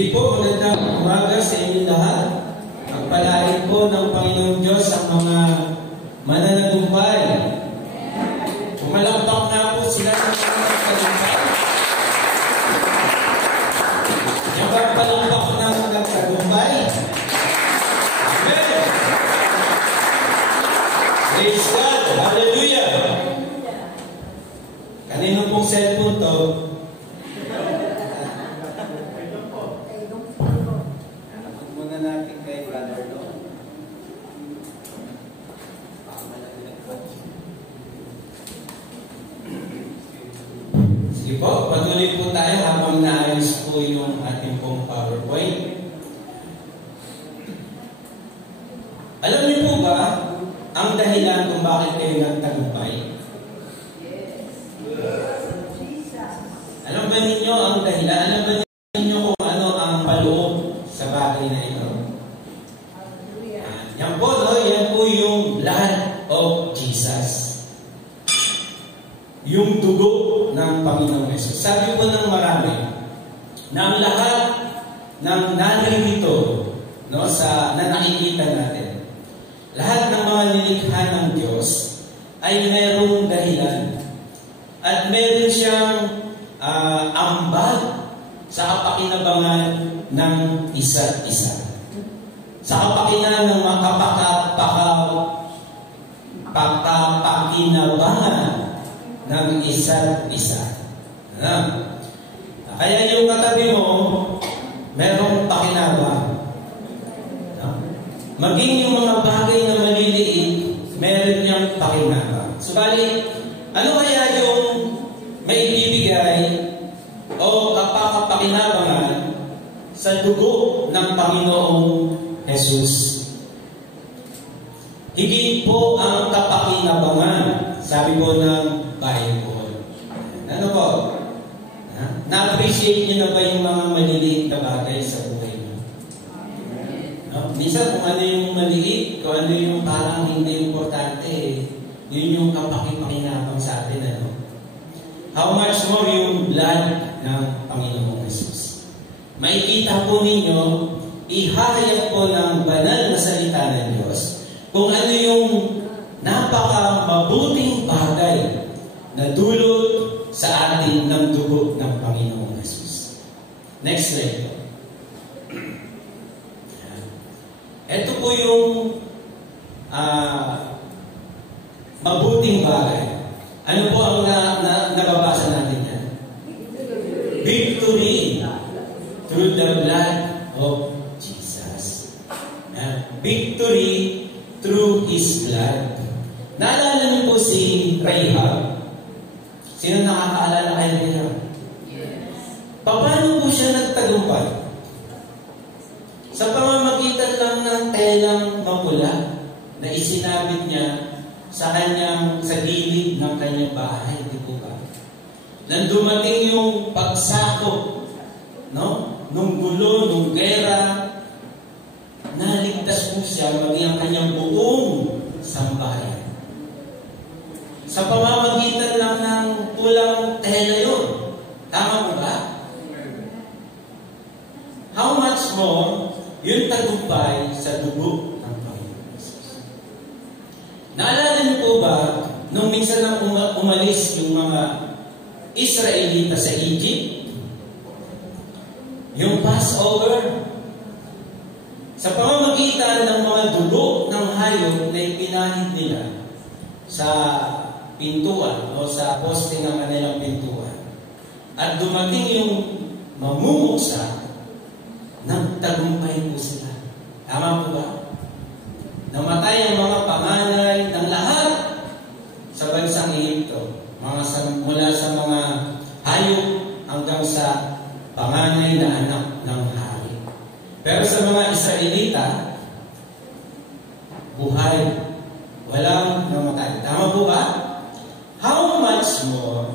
Muli po, magandang umaga sa inyo lahat. Pagpalain po ng Panginoong Diyos ang mga mananagumpay. Pumalakpak na po sila ng mga nagtagumpay. Yung pagpalakpak na mga nagtagumpay. Amen! Praise God! Hallelujah! Kanino pong cellphone to? Natin kay Brother Lo. Sige po, patuloy po tayo habang naayos po yung ating pong PowerPoint. Alam niyo po ba ang dahilan kung bakit kayo nagtagumpay? Alam ba ninyo ang dahilan? Alam ba ninyo kung ano ang paloob sa bagay na ito? Yan po, no? Yan po yung blood of Jesus. Yung dugo ng Panginoong Yesus. Sabi po ng marami na ang lahat ng naririto, no, na nakikita natin, lahat ng mga nilikha ng Diyos ay mayroong dahilan at meron siyang ambag sa kapakinabangan ng isa't isa. Sa kapakinan ng pakapakinabangan ng isa't isa. Kaya yung katabi mo, merong pakinabang. Maging yung mga bagay na maliliit, meron niyang pakinabang. Subalit, ano kaya yung maibibigay o kapakinabangan sa dugo ng Panginoong Jesus? Higit po ang kapakinabangan, sabi po ng Bible. Ano po? Na-appreciate niyo na ba yung mga maliliit na bagay sa buhay niyo? No? Minsan kung ano yung maliit, kung ano yung parang hindi importante, yun yung kapakipakinabang sa atin. Ano? How much more yung blood ng Panginoong Jesus? Makikita po ninyo, ihahayag po ng banal na salita ng Diyos kung ano yung napaka-mabuting bagay na dulot sa atin ng dugo ng Panginoong Jesus. Next slide. Ito po yung mabuting bagay. Ano po ang nababasa natin yan? Victory through the blood of Jesus. Victory through His blood. Naalala niyo po si Rahab? Sino nakakaalala kay Rahab? Yes. Paano po siya nagtagumpay? Sa pamamagitan lang ng telang mapula na isinabit niya sa gilid ng kanyang bahay, di po ba? Nang dumating yung pagsakop, no? Nung gulo, nung gera, naligtas po siya maging ang kanyang buong sambahayan. Sa pamamagitan lang ng tulang tela yun. Tama po ba? How much more yung tagumpay sa dugo ng Panginoon Jesus? Naalala niyo po ba nung minsan nang umalis yung mga Israelita sa Egypt? Yung Passover, sa pamamagitan ng mga dugo ng hayop na ipinahid nila sa pintuan o sa poste ng kanilang pintuan, at dumating yung mamumuksa, nagtagumpay po sila. Tama po ba? Namatay ang mga panganay ng lahat sa bansang Egypto, mula sa mga hayop hanggang sa panganay na anak ng hari. Pero sa mga Israelita, buhay, walang namatay. Tama po ba? How much more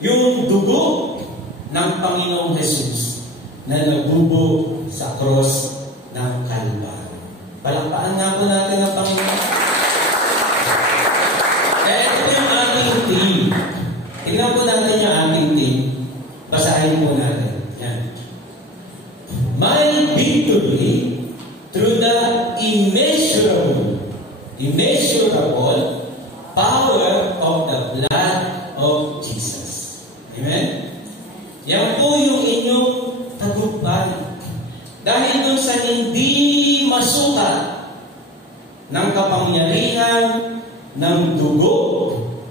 yung dugo ng Panginoong Jesus na nabubo sa cross ng Kalbaryo. Palakpakan nga po natin ang Panginoon. Ito yung ating team. Tingnan po natin yung ating team. Basahin po natin. Yan. ng kapangyarihan ng dugo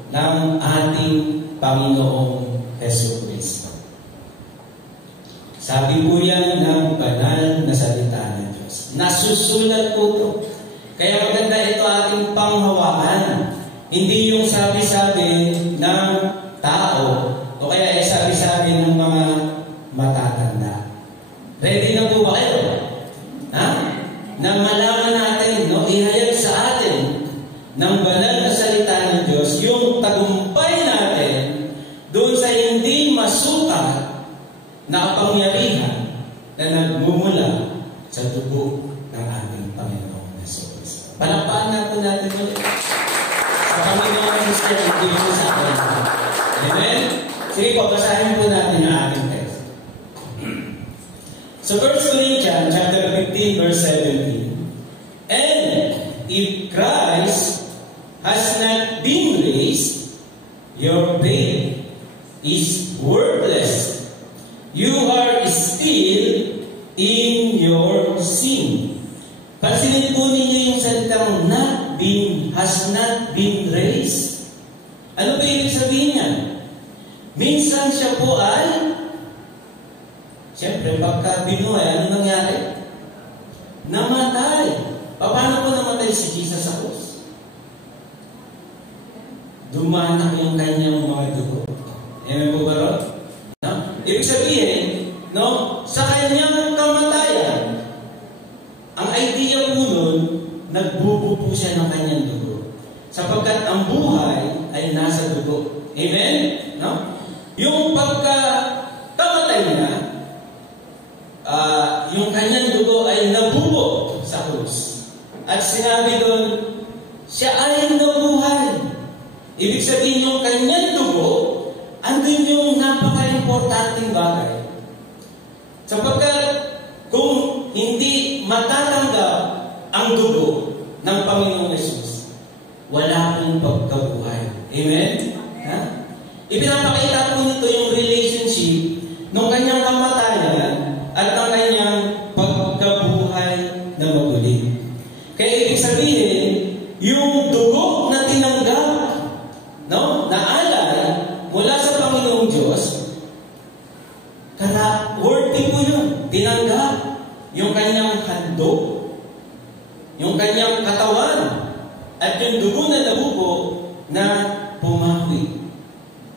ng ating Panginoong Jesucristo. Sabi po yan ng banal na salita ng Diyos. Nasusulat po ito. Kaya maganda ito ating panghawakan. Hindi yung sabi-sabi ng tao o kaya sabi-sabi ng mga matatanda. Ready na po ba kayo? Ha? Na malaman natin, no? Ihayag sa atin ng banal na salita ng Diyos yung tagumpay natin doon sa hindi masukat na kapangyarihan na nagmumula sa dugo ng ating Panginoong Jesucristo. Palakpakan na po natin ulit sa Panginoong Jesucristo sa atin. Amen? Sige po, basahin po natin ang ating text. So 1 Corinthians chapter 15 verse 17. And if Christ has not been raised, your faith is worthless. You are still in your sin. Pansinin po ninyo yung salitang has not been raised. Ano ba ibig sabihin niya? Minsan siya po ay, siyempre pagka binuhay, ano nangyari? Namatay. Paano po namatay si Jesus sa krus? Dumanak yung kanyang mga dugo. Amen po ba ron? No? Ibig sabihin, no, sa kanyang kamatayan, ang idea po nun, nagbubo po siya ng kanyang dugo. Sapagkat ang buhay ay nasa dugo. Amen? No? Yung pagkakamatay niya, yung kanyang dugo ay nabubo sa krus. At sinabi doon, siya ay nabuhay. Ibig sabihin yung kanyang dugo, andun yung napaka-importanting bagay. Sapagkat kung hindi matatanggap ang dugo ng Panginoong Yesus, wala pong pagkabuhay. Amen? Ha? Ipinapakita po nito yung relationship ng kanyang kamatayan at ang kanyang pagkabuhay na maguli. Kaya ibig sabihin, yung dugo na tinanggap, no, na alay mula sa Panginoong Diyos, worthy po yun. Tinanggap yung kanyang handog, yung kanyang katawan, at yung dugo na nabubo na pumawi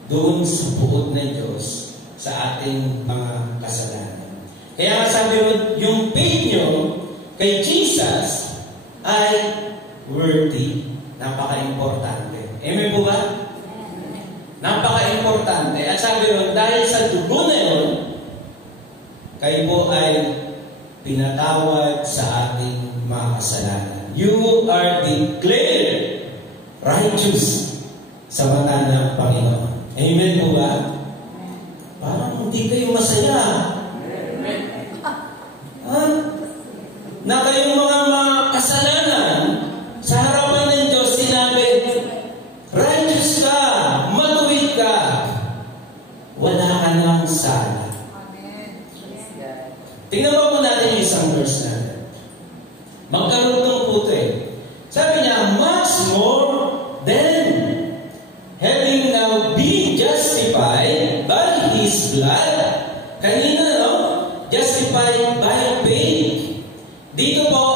doon sa puot ng Diyos sa ating mga kasalanan. Kaya sabi mo, yung faith nyo kay Jesus ay worthy. Napaka-importante. Amen po ba? Napaka-importante. At sabi mo, dahil sa dugo na yun, kayo po ay pinatawad sa ating mga kasalanan. You are declared righteous sa mata ng Panginoon. Amen po ba? Parang hindi kayo masaya. Na kayong mga kasalanan sa harapan ng Diyos, sinabi, righteous ka, matuwid ka, wala ka nang sala. Tingnan mo natin yung isang verse natin. Magkarutong po ito eh. Sabi niya, much more than having now been justified by His blood. Kanina, no? Justified by faith. Dito po,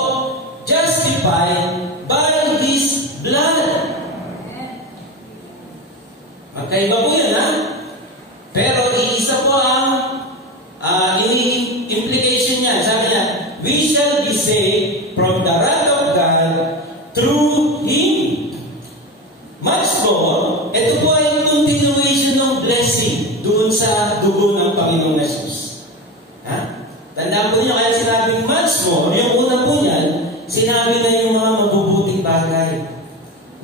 justified by His blood. Magkaiba po yan, ha? Pero iisa po ang implication niya. Sabi niya, we shall be saved from the wrath of God through Him. Much more, ito po ay continuation ng blessing doon sa dugo ng Panginoong Yesus. Ha? Tandaan po niyo, kaya sinabing much more, yung una po niyan, sinabi na yung mga mabubuting bagay.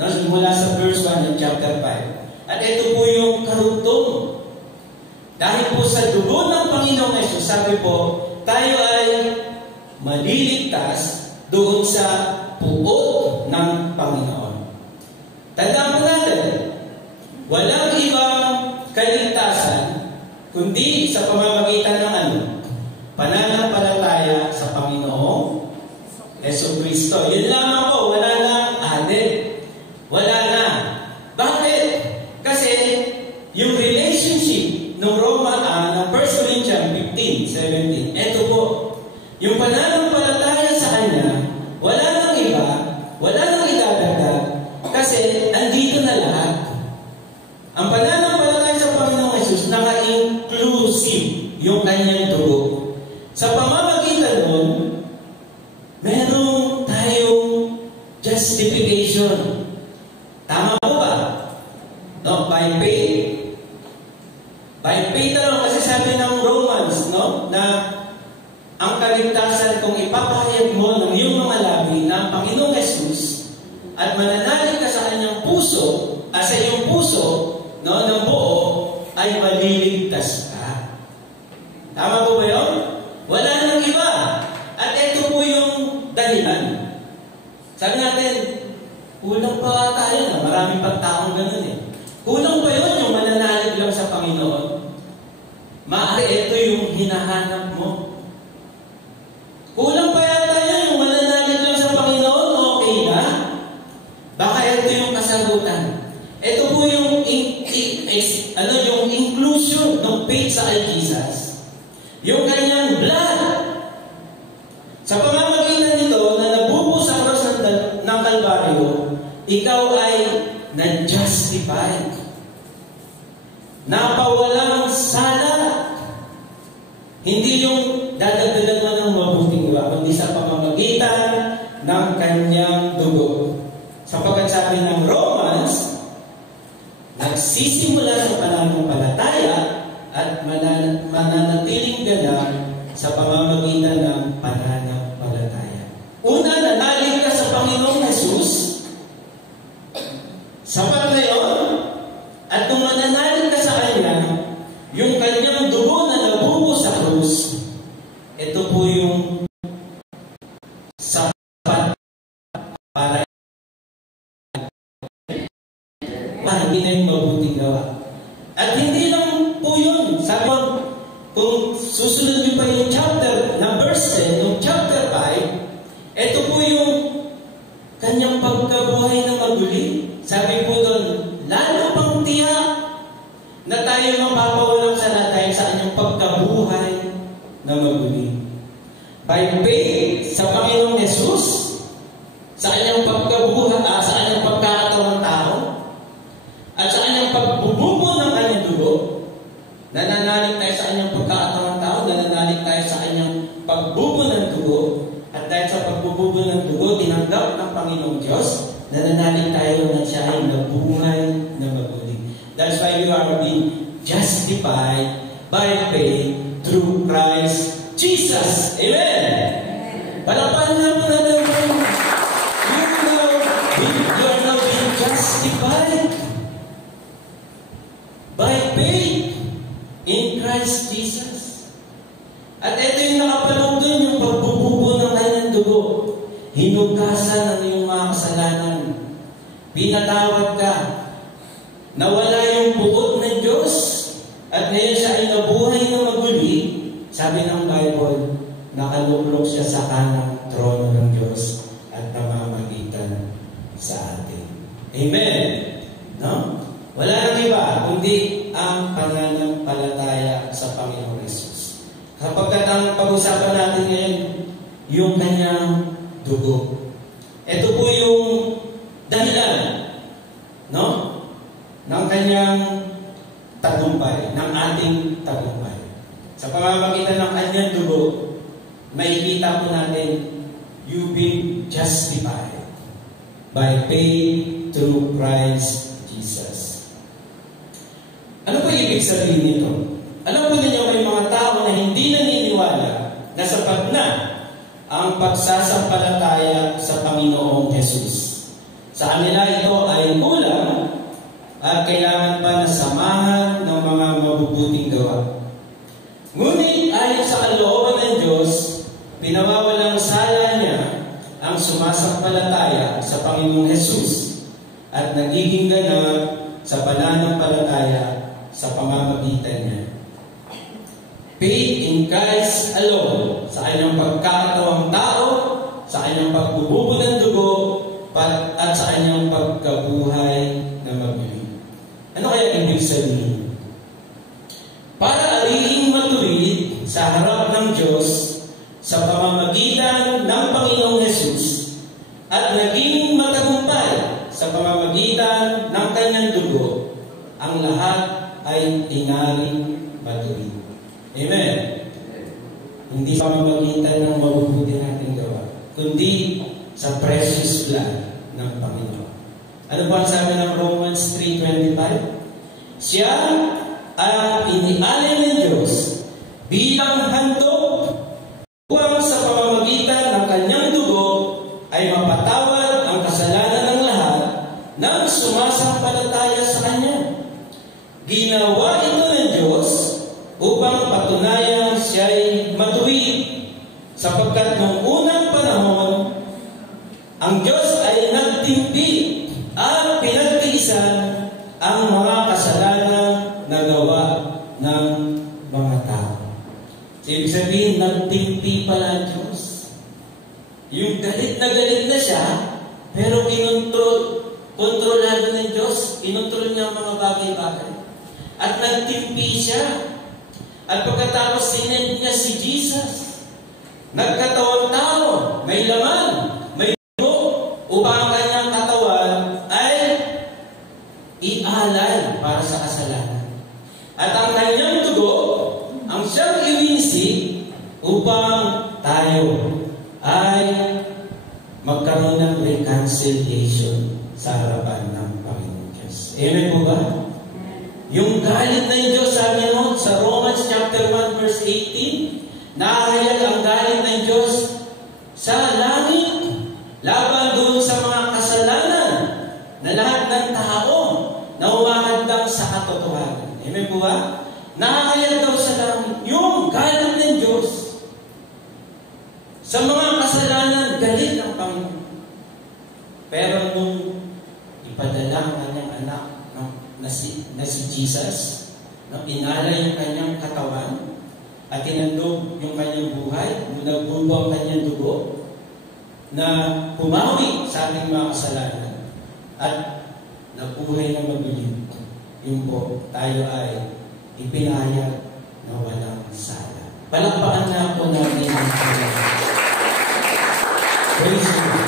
No? Mula sa verse 1 ng chapter 5. At ito po yung karugtong. Dahil po sa dugo ng Panginoong Yesus, sabi po, tayo ay maliligtas doon sa puot ng Panginoon. Tandaan po natin, walang ibang kaligtasan kundi sa pamamagitan ng ano? Pananampalataya sa Panginoong Jesucristo. Yun lamang po, wala na No? By faith. By faith talaga, kasi sabi ng Romans, no? Na ang kaligtasan kung ipapahayag mo ng iyong mga labi na ang Panginoong Jesus at mananalig ka sa kanyang puso, sa iyong puso, no, ng buo, ay maliligtas ka. Tama po ba yun? Wala nang iba. At ito po yung dahilan. Sabi natin, kulang pa tayo na. Maraming pagtaong ganun eh. Kulang pa yun yung mananalig lang sa Panginoon. Maaari ito yung hinahanap mo. Kulang pa yata yun yung mananalig lang sa Panginoon. Okay na? Baka ito yung kasagutan. Ito po yung yung inclusion ng faith sa kay Jesus. Yung kanyang blood. Sa pamamagitan nito na nabubuo sa cross ng Kalbaryo, ikaw ay na-justified. Napawalang sala. Hindi yung dadagdagan mo ng mabuting gawa, kundi sa pamamagitan ng kanyang dugo. Sapagkat sabi ng Romans, nagsisimula sa pananampalataya at mananatiling ganap sa pamamagitan ng pananampalataya. Una, nanalig ka sa Panginoong Jesus. Sapat na yun. At kung mananalig ka sa Kanya, yung Kanyang dugo na nabubo sa krus, ito po yung sapat para hindi na yung mabuting gawa. At hindi lang po yun. Sabi, kung susunod niyo pa yung chapter na verse 10, yung chapter 5, ito po yung kanyang pagkabuhay na maguli. Sabi po doon, lalo pang tiyak na tayo mapapawalang sala dahil sa kanyang pagkabuhay na maguli. By faith sa Panginoong Jesus, sa kanyang pagkabuhay, sa kanyang pagkakatawang tao, at sa kanyang pagbububo ng kanyang dugo, nananalig tayo sa kanyang pagkakatawang tao, nananalig tayo sa kanyang pagbubo ng dugo, at dahil sa pagbububo ng dugo, tinanggap ng Panginoong Diyos, nananalig tayo na siya ay nabuhay na maguli. That's why you are being justified by faith through Christ Jesus. Amen! Palapahan na po natin. You are now being justified by faith in Christ Jesus. At ito yung nakapalong doon, yung pagbububo ng kanyang dugo. Hinugasan ng iyong mga kasalanan. Pinatawad ka. Nawala yung buot ng Diyos. At ngayon siya ay nabuhay na maguli. Sabi ng Bible, nakaluklok siya sa kanang trono ng Diyos at namamagitan sa atin. Amen? No? Wala nang iba, kundi ang pananampalataya sa Panginoong Jesus. Kapag ang pag-usapan natin ngayon, yung kanyang dugo. Ito po yung dahilan, no? Ng kanyang tagumpay, ng ating tagumpay. Sa pamamagitan ng kanyang dugo, makikita po natin, you've been justified by faith through Christ Jesus. Ano po ibig sabihin nito? Alam po ninyo may mga tao na hindi naniniwala na sapat na ang pagsasampalataya sa Panginoong Jesus. Sa kanila ito ay kulang at kailangan pa na samahan ng mga mabubuting gawa. Ngunit ayon sa kalooban ng Diyos, pinawawalang sala niya ang sumasampalataya sa Panginoong Jesus at nagiging ganap sa pananampalataya sa pamamagitan niya. Faith in Christ alone, sa kanyang pagkakatawang tao, sa kanyang pagbububo ng dugo, at sa kanyang pagkabuhay na maguli. Ano kaya ibig sabihin? Para ariing matuwid sa harap ng Diyos sa pamamagitan ng Panginoong Jesus at naging matagumpay sa pamamagitan ng kanyang dugo, ang lahat ay tinaring matuwid. Amen? Hindi sa pamamagitan ng mabubuti nating gawa, kundi sa precious blood ng Panginoon. Ano po ang sabi ng Romans 3:25? Siya ang inialay ng Diyos bilang handog upang sa pamamagitan ng kanyang dugo ay mapatawad ang kasalanan ng lahat ng sumasampalataya sa Kanya. Ginawa ito ng Diyos upang patunayan siya'y matuwid, sapagkat noong unang panahon, ang Diyos ay nagtimpi at pinagtiisan ang mga kasalanan na gawa ng mga tao. Ibig sabihin, nagtimpi pala ang Diyos. Yung galit na siya, pero kontrolado ng Diyos, kinontrol niya ang mga bagay-bagay. At nagtimpi siya. At pagkatapos sinend niya si Jesus, nagkatawang tao, may laman, may dugo, upang ang kanyang katawan ay ialay para sa kasalanan. At ang kanyang dugo, ang siyang iwinisip upang tayo ay magkaroon ng reconciliation sa harapan ng Panginoon Diyos. Amen po ba? Yung galit ng Diyos, sabi mo, sa Romans chapter 1 verse 18, nakahayag ang galit ng Diyos sa langit, laban doon sa mga kasalanan na lahat ng tao na umakadang sa katotohanan. Amen po ba? Nakahayag daw sa langit, yung galit ng Diyos sa mga kasalanan, galit ng Panginoon. Pero nung ipadala ang kanyang anak na si Jesus, inalay yung kanyang katawan at tinandog yung kanyang buhay, nagbulbo ang kanyang dugo na pumawi sa ating mga kasalanan at nabuhay na mabilib. Yung po, tayo ay ipinahayag na walang sala. Palakpakan na po natin ang Panginoon. Praise God.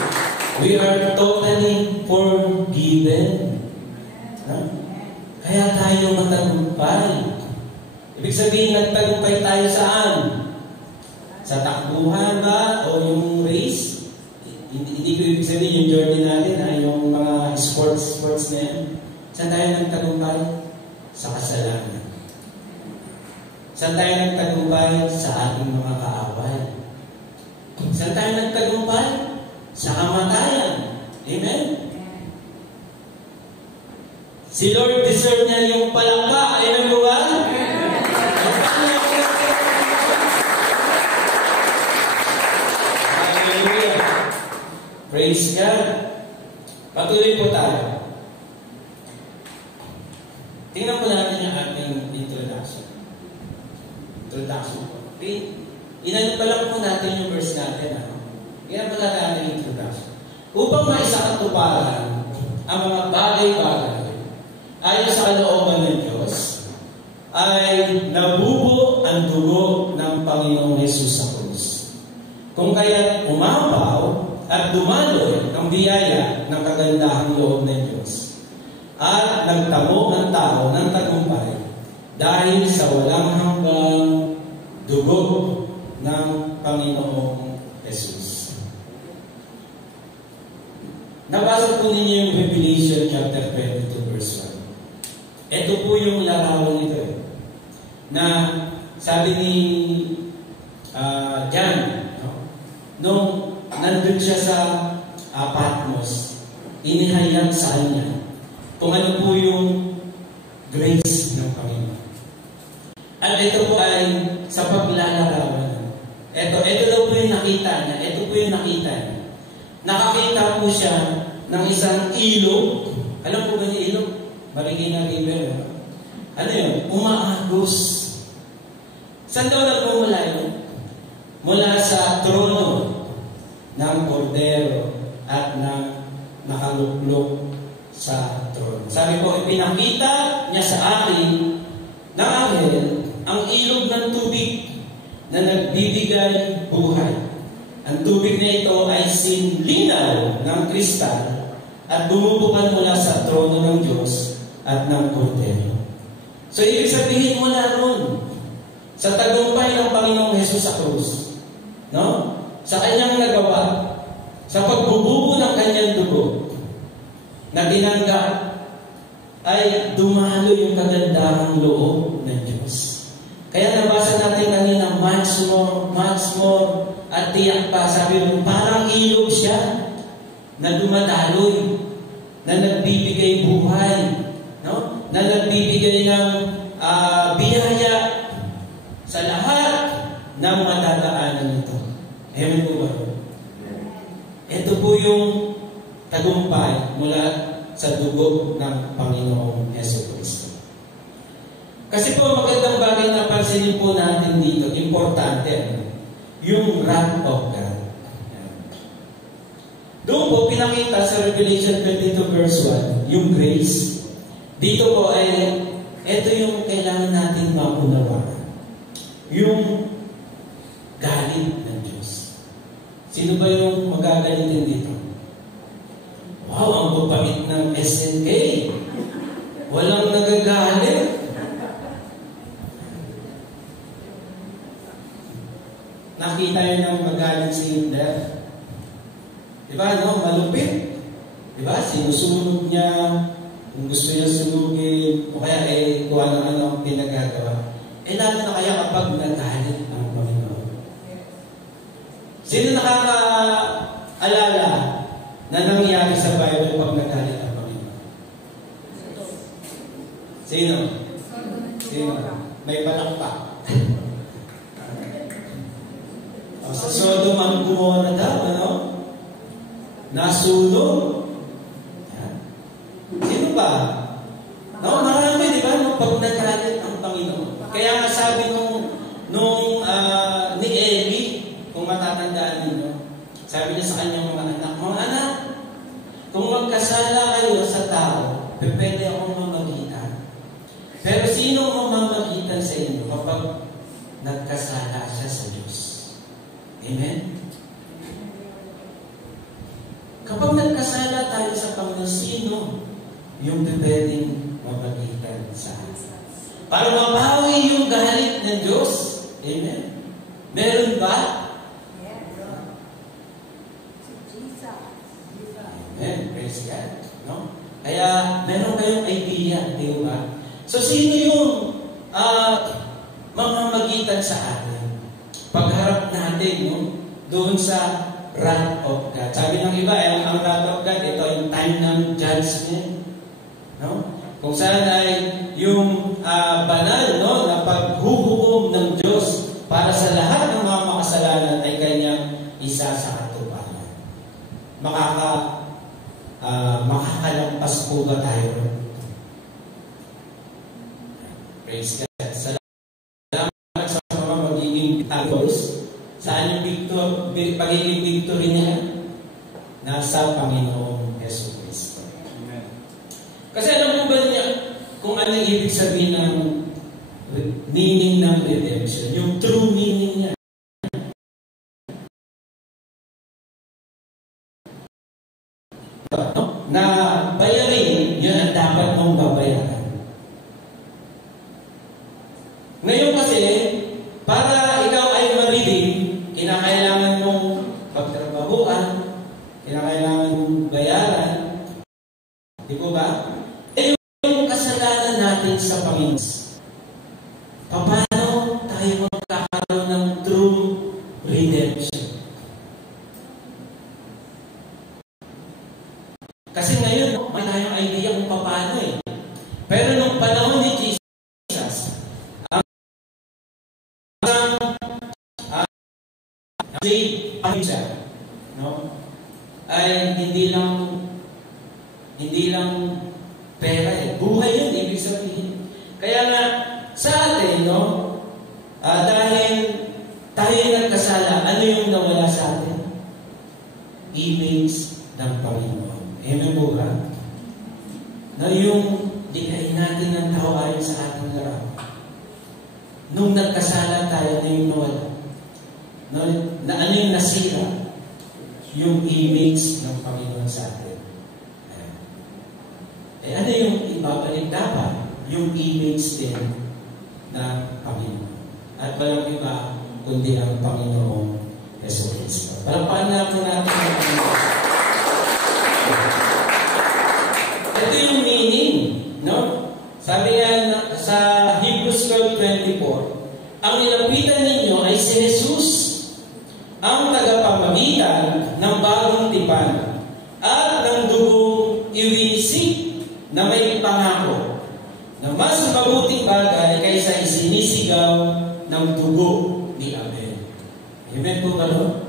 We are totally forgiven. Kaya tayo matagumpay. Ibig sabihin, nagtagumpay tayo saan? Sa takbuhan ba? O yung race? Hindi ko ibig sabihin yung journey natin, yung mga sports na yan. Saan tayo nagtagumpay? Sa kasalanan. Saan tayo nagtagumpay? Sa ating mga kaaway. Saan tayo nagtagumpay? Sa kamatayan. Amen? Si Lord deserve niya yung palakpak. Amen mo ba? Hallelujah. Praise God. Patuloy po tayo. Tingnan po natin yung ating introduction. Okay? Inano pa lang po natin yung verse natin. Kaya po natin ang introduction. Upang maisakatuparan ang mga bagay-bagay ayon sa kalooban ng Diyos, ay nabubo ang dugo ng Panginoong Hesus sa krus. Kung kaya't umapaw at dumaloy ang biyaya ng kagandahang loob ng Diyos, at nagtamo ang tao ng tagumpay dahil sa walang hanggang dugo ng Panginoong Hesus. Nabasa po ninyo yung Revelation chapter 22 verse 1. Ito po yung larawan nito na sabi ni John, nung nandun siya sa Patmos, inihayag sa kanya kung ano po yung grace ng Panginoon. At ito po ay sa paglalarawan. Ito daw po yung nakita niya. Ito po yung nakita niya. Nakakita po siya ng isang ilog. Alam po ba yung ilog? Marikina River. Ano yun? Umaagos. Saan daw nagmumula yun? Mula sa trono ng Kordero at ng nakaluklok sa trono. Sabi ko, ipinakita niya sa akin ng anghel ang ilog ng tubig na nagbibigay buhay. Ang tubig na ito ay sinlinaw ng kristal at bumubukan mula sa trono ng Diyos at ng Kordero. So, ibig sabihin mula ron sa tagumpay ng Panginoong Hesus sa krus, sa kanyang nagawa, sa pagbubuo ng kanyang dugo, na tinanggap ay dumalo yung kagandahang loob ng Diyos. Kaya nabasa natin kanina, much more, at tiyak pa, sabi mo, parang ilog siya na dumadaloy, na nagbibigay buhay, no? Na nagbibigay ng biyaya sa lahat ng matadaanan nito. Amen po ba? Ito po yung tagumpay mula sa dugo ng Panginoong Jesucristo. Kasi po magandang bagay na pansinin po natin dito, importante, yung wrath of God. Doon po pinakita sa Revelation 22 verse 1, yung grace. Dito po ay, ito yung kailangan natin maunawakan. Yung galit ng Diyos. Sino ba yung magagalitin dito? Wow, ang bupamit ng SNK. Walang nagagalit. Nakita nyo ng magalit si Hitler. Diba, no? Malupit. Diba? Sinusunod niya. Kung gusto niya sunugin. O kaya kung ano-ano ang pinagagawa. Lalo na kaya kapag nagalit ang Panginoon. Sino nakakaalala na nangyari sa Bible pag nagalit ang Panginoon? Sino? May palakpak. Sa Sodom ang Gomorra daw, ano? Nasunog. Sino ba? No, marami, di ba? Nung pag nagalit ang Panginoon. Kaya nga sabi ni Eli, kung matatandaan ninyo, sabi niya sa kanyang mga anak, kung magkasala kayo sa tao, pwede akong mamagitan. Pero sino mamagitan sa inyo kapag nagkasala siya sa Diyos? Amen? Kapag nagkasala tayo sa Panginoon, sino yung pwedeng mamagitan sa atin? Para mabawi yung galit ng Diyos. Amen? Meron ba? Amen. Praise God. No? Kaya, meron kayong idea, di ba? So, sino yung mamamagitan sa atin? Pagharap natin, no? Doon sa wrath of God. Sabi ng iba, ang wrath of God, ito yung time ng judgment. No? Kung saan ay yung banal, no, na paghuhukom ng Diyos para sa lahat ng mga makasalanan ay kanyang isa sa katuparan. Makakalampas po ba tayo? Praise God. Salamat sa mga magiging victors. Saan yung pagiging victory niya? Nasa Panginoong Jesucristo. Amen. Kasi alam mo ba niya kung ano ibig sabihin ng meaning ng redemption? Yung true meaning niya. Na bayarin, yun ang dapat mong babayaran. Ngayon kasi, para ikaw ay marinig, kinakailangan mong pagtrabahuan, kinakailangan mong bayaran. Di po ba? Yung kasalanan natin sa Panginoon. Paano tayo magkakaroon ng true redemption? Kasi ngayon, may tayong idea kung paano eh. Pero nung panahon ni Jesus, no? Ay hindi lang pera eh. Buhay yun, ibig sabihin. Kaya nga, sa atin, no? Dahil tayo nagkasala, ano yung nawala sa atin? Image ng Panginoon. Amen po ba? Na yung dinahin natin ng tao ayon sa ating larawan. Nung nagkasala tayo, na yung nawala. Na ano yung nasira? Yung image ng Panginoon sa atin. Ano yung ibabalik dapat? Yung image din ng Panginoon. At walang iba, kundi ang Panginoong Jesucristo. Palakpakan natin ang Panginoon. Sabi nga sa Hebrews 12:24, ang nilapitan ninyo ay si Jesus, ang tagapamagitan ng bagong tipan at ng dugong iwinisip na may pangako na mas mabuting bagay kaysa isinisigaw ng dugo ni Abel. Amen po ba, no?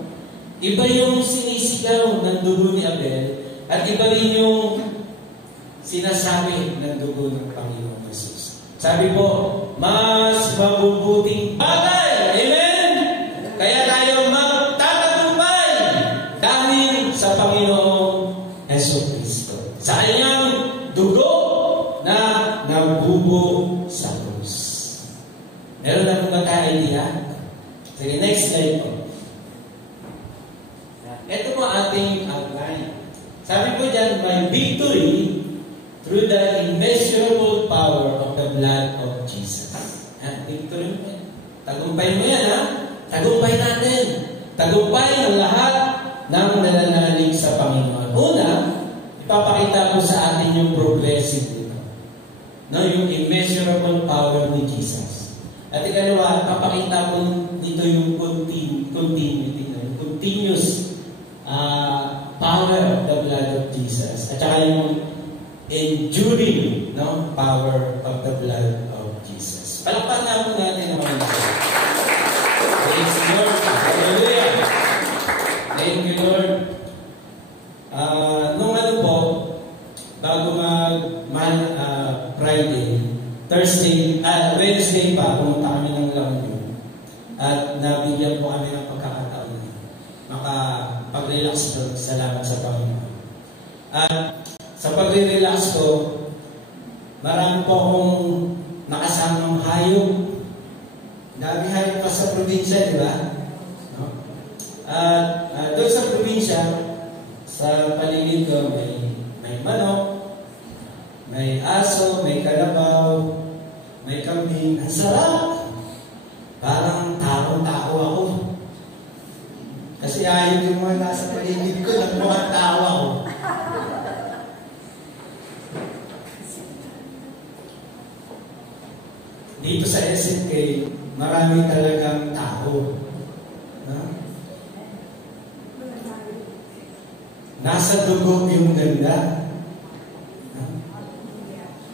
Iba yung sinisigaw ng dugo ni Abel at iba rin yung sinasabi ng dugo ng Panginoon Jesus. Sabi po, mas mabubuting bagay. Amen? Kaya tayo magtatagumpay dahil sa Panginoong Hesus Kristo. Sa kanyang dugo na nabubo sa krus. Meron na po ba tayo idea? Sige, next slide po. Ito po ating outline. Sabi po dyan, may victory through the immeasurable power of the blood of Jesus. Victory mo yan. Tagumpay mo yan, ha? Tagumpay natin. Tagumpay ng lahat ng nananalig sa Panginoon. Una, ipapakita ko sa atin yung progressive dito. No, yung immeasurable power ni Jesus. At ikalawa, ipapakita ko dito yung continuity, yung continuous power of the blood of Jesus. At saka yung enduring, no, power of the blood of Jesus. Palakpakan po natin ang mga ito. Praise the Lord. Hallelujah. Thank you, Lord. Nung ano po, bago Friday, Wednesday pa, pumunta kami ng Longview. At nabigyan po kami ng pagkakataon na makapag-relax doon. Salamat sa Panginoon. At sa pag-relax ko, marami po akong nakasamang hayop. Dami hayop pa sa probinsya, di ba? No? At doon sa probinsya, sa paligid ko, may manok, may aso, may kalabaw, may kambing. Ang sarap! Parang tao ako. Kasi ayaw yung mga nasa paligid ko, nagmukhang tao ako. Dito sa SNK, marami talagang tao. No? Nasa dugo yung ganda. No?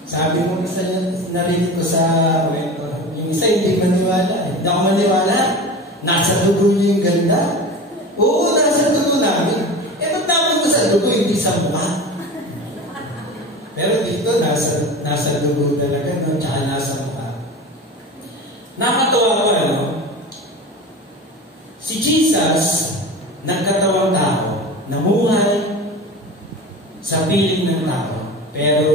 Sabi mo kasi narinig ko sa kwento, yung isa hindi maniwala. Hindi ako maniwala. Nasa dugo niyo yung ganda. Oo, nasa dugo namin. Ba't naman mo sa dugo, hindi sa mukha? Pero dito, nasa dugo talaga, no? Tsaka nasa mukha. Nakatuwa pa, no? Si Jesus, nagkatawang tao, namuhay sa piling ng tao, pero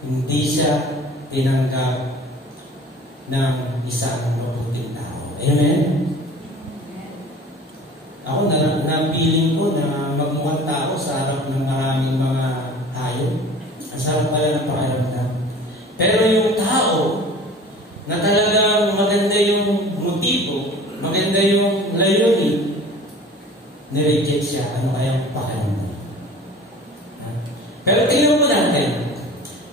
hindi siya tinanggap ng isang mabuting tao. Amen? Ako, napiling ko na magmukhang tao sa harap ng maraming mga hayop. Ang sarap pala ng pakiramdam. Pero yung tao, na talagang maganda yung motibo, maganda yung layunin, nireject siya. Ano kayang pakiramdam? Pero tingnan mo natin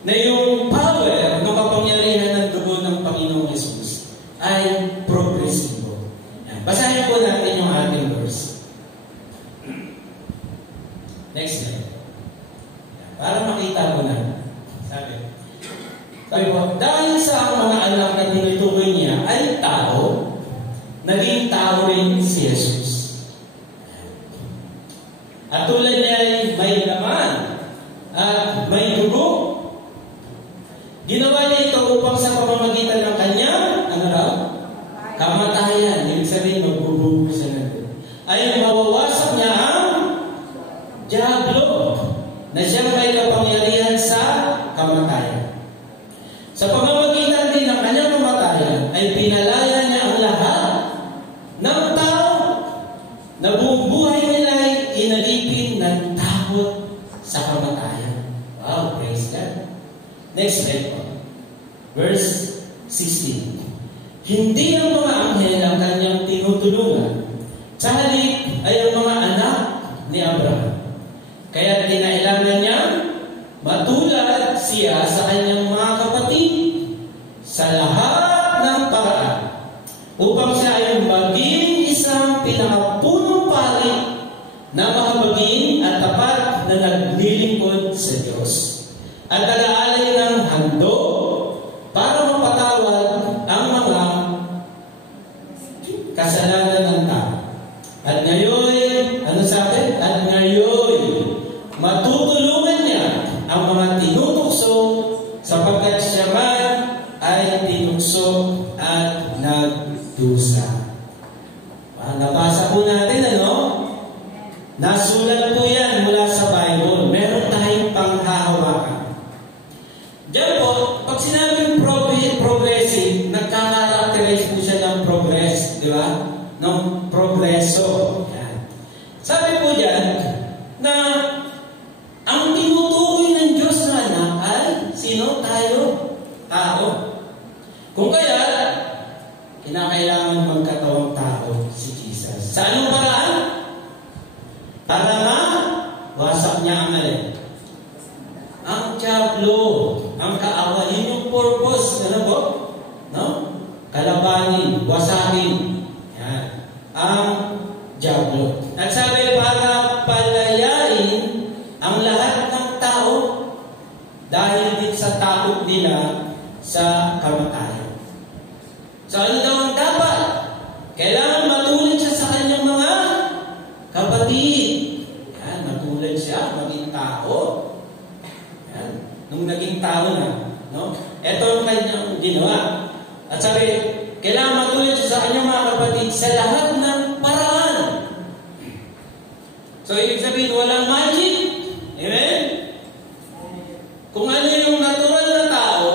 na yung power ng kapangyarihan ng dugo ng Panginoong Hesus ay progresibo. Basahin po natin yung ating verse. Next slide. Para makita mo na. Sabi po, dahil sa mga anak na tinutukoy niya ay tao, naging tao rin si Jesus. At tulad niya ay may laman at may dugo. Ginawa niya ito upang sa pamamagitan ng kanyang, ano raw? Kamatayan. Ibig sabihin, magbubugo siya na ito. Ay mawawasak niya ang diablo na siya may kapangyarihan sa kamatayan. Sa pamamagitan din ng kanyang kamatayan, ay pinalaya niya ang lahat ng tao na buong buhay nila ay inalipin ng takot sa kamatayan. Wow, praise God. Next slide po. Verse 16. Hindi ang mga anghel ang kanyang tinutulungan. Sa halip ay ang mga anak ni Abraham. Kaya kinailangan niya matulad siya sa kanyang mga kapatid sa lahat ng paraan upang siya ay maging isang pinakapunong pari na mahabagin at tapat na naglilingkod sa Diyos at nag-aalay ng handog para mapatawad ang mga kasalanan ng tao. At ngayon, ano sabi? At ngayon, matutulungan niya ang mga tinutukso sapagkat siya man ay tinukso at nagdusa. Nabasa po natin, ano? Nasulat po yan mula sa Bible. Meron tayong panghahawakan. Diyan po, pag sinabing progressive, nagkakarakterize po siya ng progress, di ba? Ng progreso. Yan. Sabi po diyan na ang tinutukoy ng Diyos na anak ay sino? Tayo. Tao. Kung kaya, kinakailangan magkatawang tao si Jesus. Sa anong paraan? Para wasak niya ang alin. Ang diablo, ang kaawa, yun yung purpose. Ano po? No? Kalabanin, wasakin. Yan. Ang diablo. At sabi, para palayain ang lahat ng tao dahil din sa takot nila sa kamatayan. So, ano daw ang dapat? Kailangan matulad siya sa kanyang mga kapatid. Yan, matulad siya, maging tao. Yan, nung naging tao na. No? Ito ang kanyang ginawa. At sabi, kailangan matulad siya sa kanyang mga kapatid sa lahat ng paraan. So, ibig sabihin, walang magic. Amen? Kung ano yung natural na tao,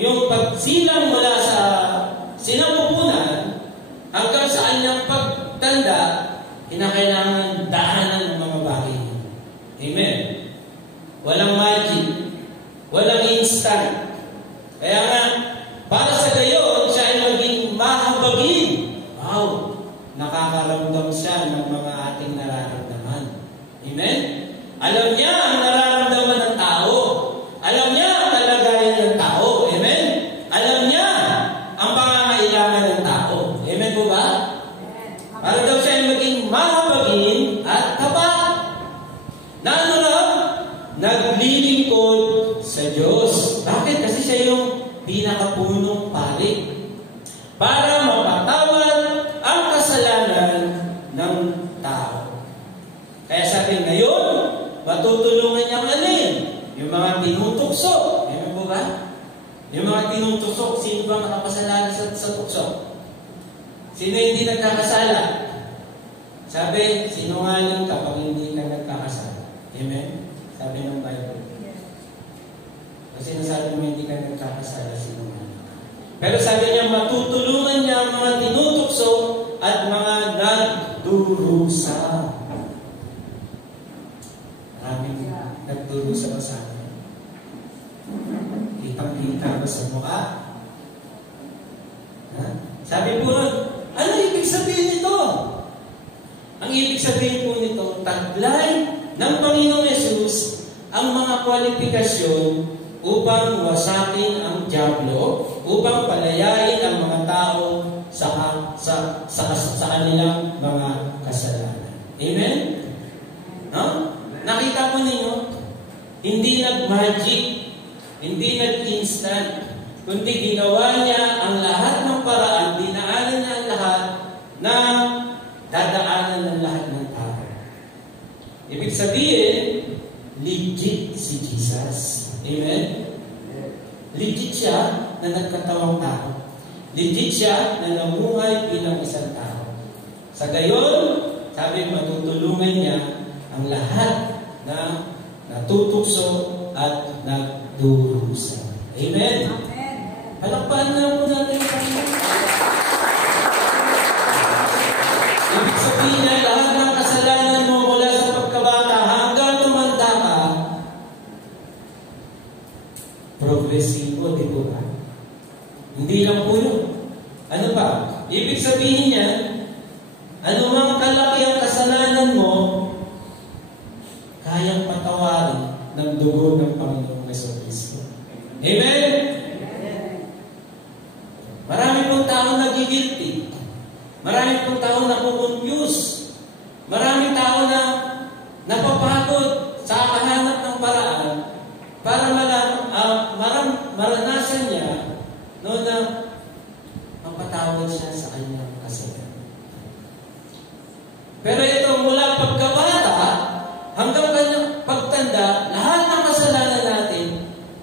yung pagsilang mula sa sinapupunan hanggang sa kanyang pagtanda, kinakailangan daanan ng mga bagay. Amen? Walang magic. Walang instant. Kaya nga, para sa gayon, siya ay maging mahabagin. Wow! Nakakaramdam siya ng mga ating nararamdaman. Amen? Alam niya ang nararamdaman ng tao. Alam niya ang kalagayan ng tao. Amen? Alam niya ang pangangailangan ng tao. Amen po ba? Para daw siya ay maging mahabagin at tapat. Na ano lang? Naglilingkod sa Diyos. Bakit? Kasi siya yung pinakapunong pari. Para mapatawad ang kasalanan ng tao. Kaya sabi ngayon, matutulungan niyang alin? Yung mga tinutukso. Amen po ba? Yung mga tinutusok, sino ba nakapasalanan sa tukso? Sino hindi nagkakasala? Sabi, sinungaling kapag hindi ka nagkakasala. Amen? Sabi ng Bible. Kasi nasabi mo hindi ka nagkakasala, sinungaling. Pero sabi niya, matutulungan niya ang mga tinutukso at mga nagdurusa. Maraming nagdurusa ba sa akin? Kitang-kita ba sa mukha? Ha? Sabi po, ano ibig sabihin nito? Ang ibig sabihin po nito, taglay ng Panginoong Yesus ang mga kwalifikasyon upang wasakin ang diablo, upang palayain ang mga tao sa kanilang mga kasalanan. Amen? No? Nakita po ninyo, hindi nag-magic, hindi nag-instant, kundi ginawa niya ang lahat ng paraan, dinaanan niya ang lahat na dadaanan ng lahat ng tao. Ibig sabihin, legit si Jesus. Amen? Legit siya na nagkatawang tao. Legit siya na namuhay bilang isang tao. Sa gayon, sabi, matutulungan niya ang lahat na natutukso at nagdurusa. Amen? Amen. Palakpahan na po natin ang Panginoon. Ibig sabihin niya, lahat ng kasalanan mo mula sa pagkabata hanggang tumanda ka, progresibo, di ba? Hindi lang po yun. Ano ba? Ibig sabihin niya, anumang kalaki ang kasalanan mo, kayang patawarin ng dugo ng Panginoong Kristo. Amen? tao nagigilty. Marami pong tao nakukonfuse. Maraming tao na napapagod sa kahanap ng paraan para maranasan niya no, na mapatawad siya sa kanyang kasalanan. Pero ito, mula pagkabata hanggang kanyang pagtanda, lahat ng kasalanan natin,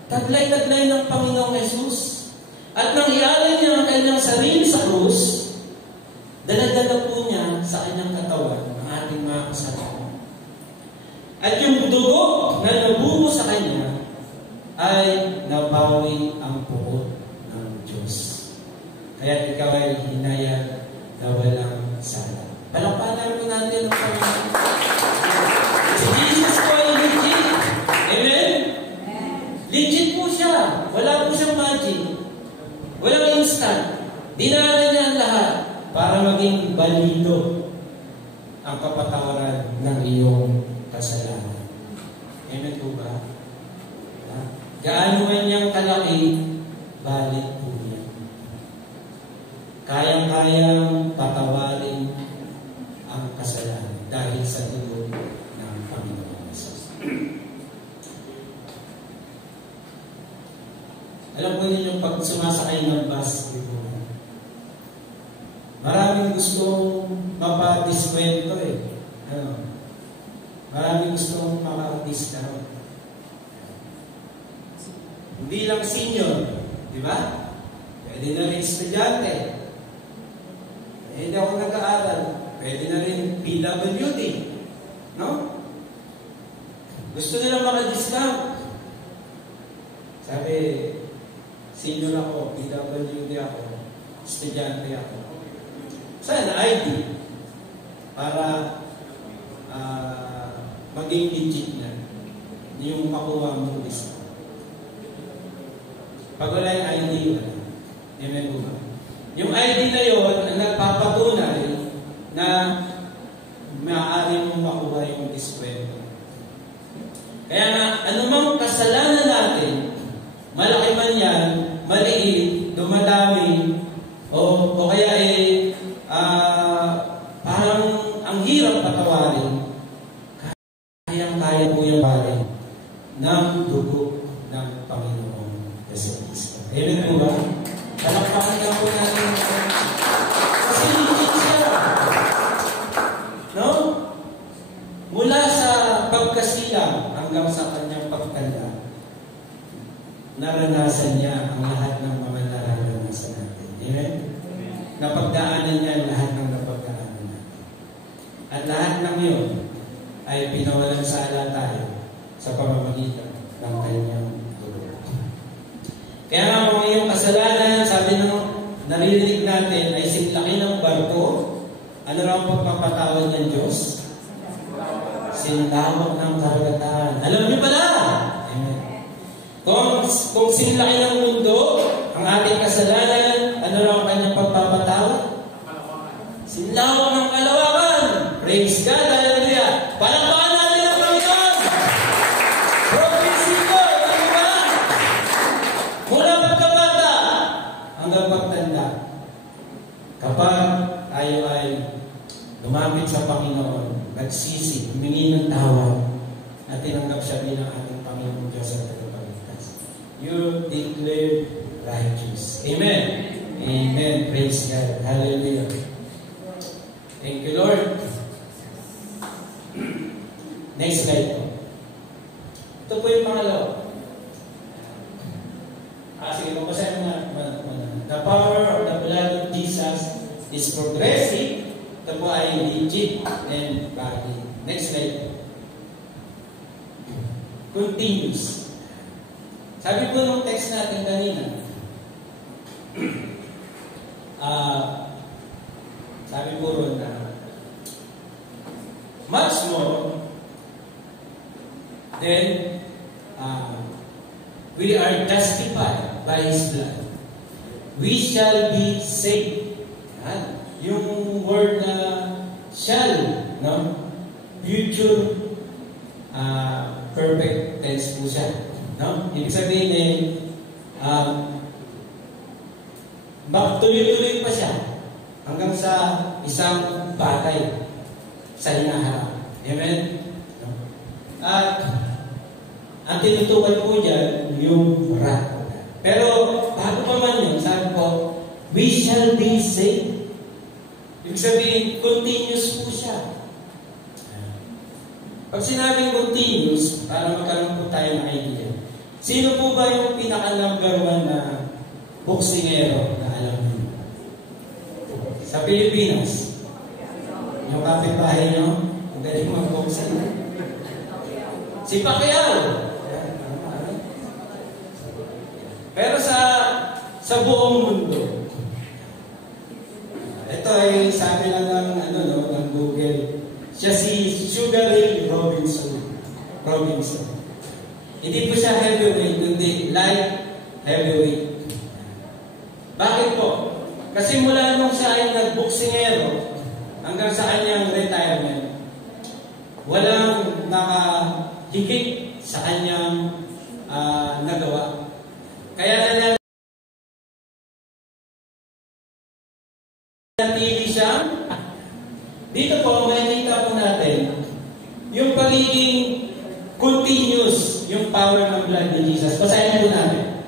taglay-taglay ng Panginoong Yesus. At nang ialay niya ang kanyang sarili sa krus, dala-dala po niya sa kanyang katawan ang ating mga kasalanan. At yung dugo na nabubo sa kanya ay nabawi ang puot ng Diyos. Kaya ikaw ay hinayag na walang sala. Palakpakan po natin ang Panginoon. Si Jesus po ay legit. Amen? Legit po siya. Wala po siyang magic. Walang instant. Dinaanan niya ang lahat para maging balido ang kapatawaran ng iyong kasalanan. Amen po ba? Gaano man niyang kalaki, balit po niya. Kayang-kayang patawarin ang kasalanan dahil sa dugo ng Panginoon Hesus. Alam po ninyo, pag sumasakay ng bus, maraming gustong mapadiskwento eh. Maraming gustong maka-discount. Hindi lang senior, di ba? Pwede na rin estudyante. Hindi ako nag-aaral. Pwede na rin PWD. No? Gusto nila maka-discount. Sabi, senior ako, PWD ako, estudyante ako. Saan? ID. Para maging legit na. Hindi yung makuha mong discount. Pag wala yung ID, wala. Amen po ba? Yung ID na yun, ang nagpapatunay na maaari mong makuha yung diskwento. Kaya nga, anumang kasalanan natin, malaki man yan, maliit, dumadami, o kaya parang ang hirap patawarin, kaya po yung parin ng dugo ng Panginoon Yesu Cristo. Amen po ba? Palakpakan lang po natin. Kasi legit siya. No? Mula sa pagkasilang hanggang sa kanyang pagtanda, naranasan niya ang lahat ng mga naranasan natin. Amen? Napagdaanan niya lahat ng napagdaanan natin. At lahat ng yun ay pinawalan sa ala tayo sa pamamagitan ng kanyang dugo. Kaya nga kung iyong kasalanan, sabi ng naririnig natin, ay sinlaki ng barko, ano raw ang pagpapatawad ng Diyos? Sinlawak ng karagatan. Alam niyo pala? Amen. Kung sinlaki ng mundo, ang ating kasalanan, ano raw ang kanyang pagpapatawad? Sinlawak ng kalawakan. Praise God, hallelujah. Palakpakan natin ang Panginoon. Prophecy ko, ano ba? Mula pagkabata hanggang pagtanda. Kapag tayo ay lumapit sa Panginoon, nagsisi, humingi ng tawad, at tinanggap siya bilang ating Panginoon Diyos at tagapagligtas, you declare righteous. Amen. Amen. Praise God. Hallelujah. Thank you, Lord. Next slide po. Ito po yung pangalawa. Sige, mabasahin mo na. The power of the blood of Jesus is progressive. Ito po ay legit and valid. Next slide po. Continuous. Sabi po nung text natin kanina, sabi po ron na much more then we are justified by His blood. We shall be saved. Yung word na shall, no? Future perfect tense po siya. No? Ibig sabihin magtuloy-tuloy pa siya hanggang sa isang batay sa hinaharap. Amen? At ang tinutukoy po dyan, yung wrath. Pero bago pa man yun, sabi po, we shall be saved. Ibig sabihin, continuous po siya. Pag sinabing continuous, para magkaroon po tayo ng idea, sino po ba yung pinaka-number one na boksingero na alam niyo? Sa Pilipinas, yung kapitbahay nyo, ang galing mag-boxing. Si Pacquiao. Pero sa buong mundo, ito ay sabi lang ng Google, siya si Sugar Ray Robinson. Hindi po siya heavyweight, kundi light heavyweight. Bakit po? Kasi mula nung siya ay nagboksingero hanggang sa kanyang retirement, walang nakahigit sa kanyang nagawa. Kaya nanatili siya. Dito po, makikita po natin yung pagiging continuous, yung power ng blood ni Jesus. Basahin po natin.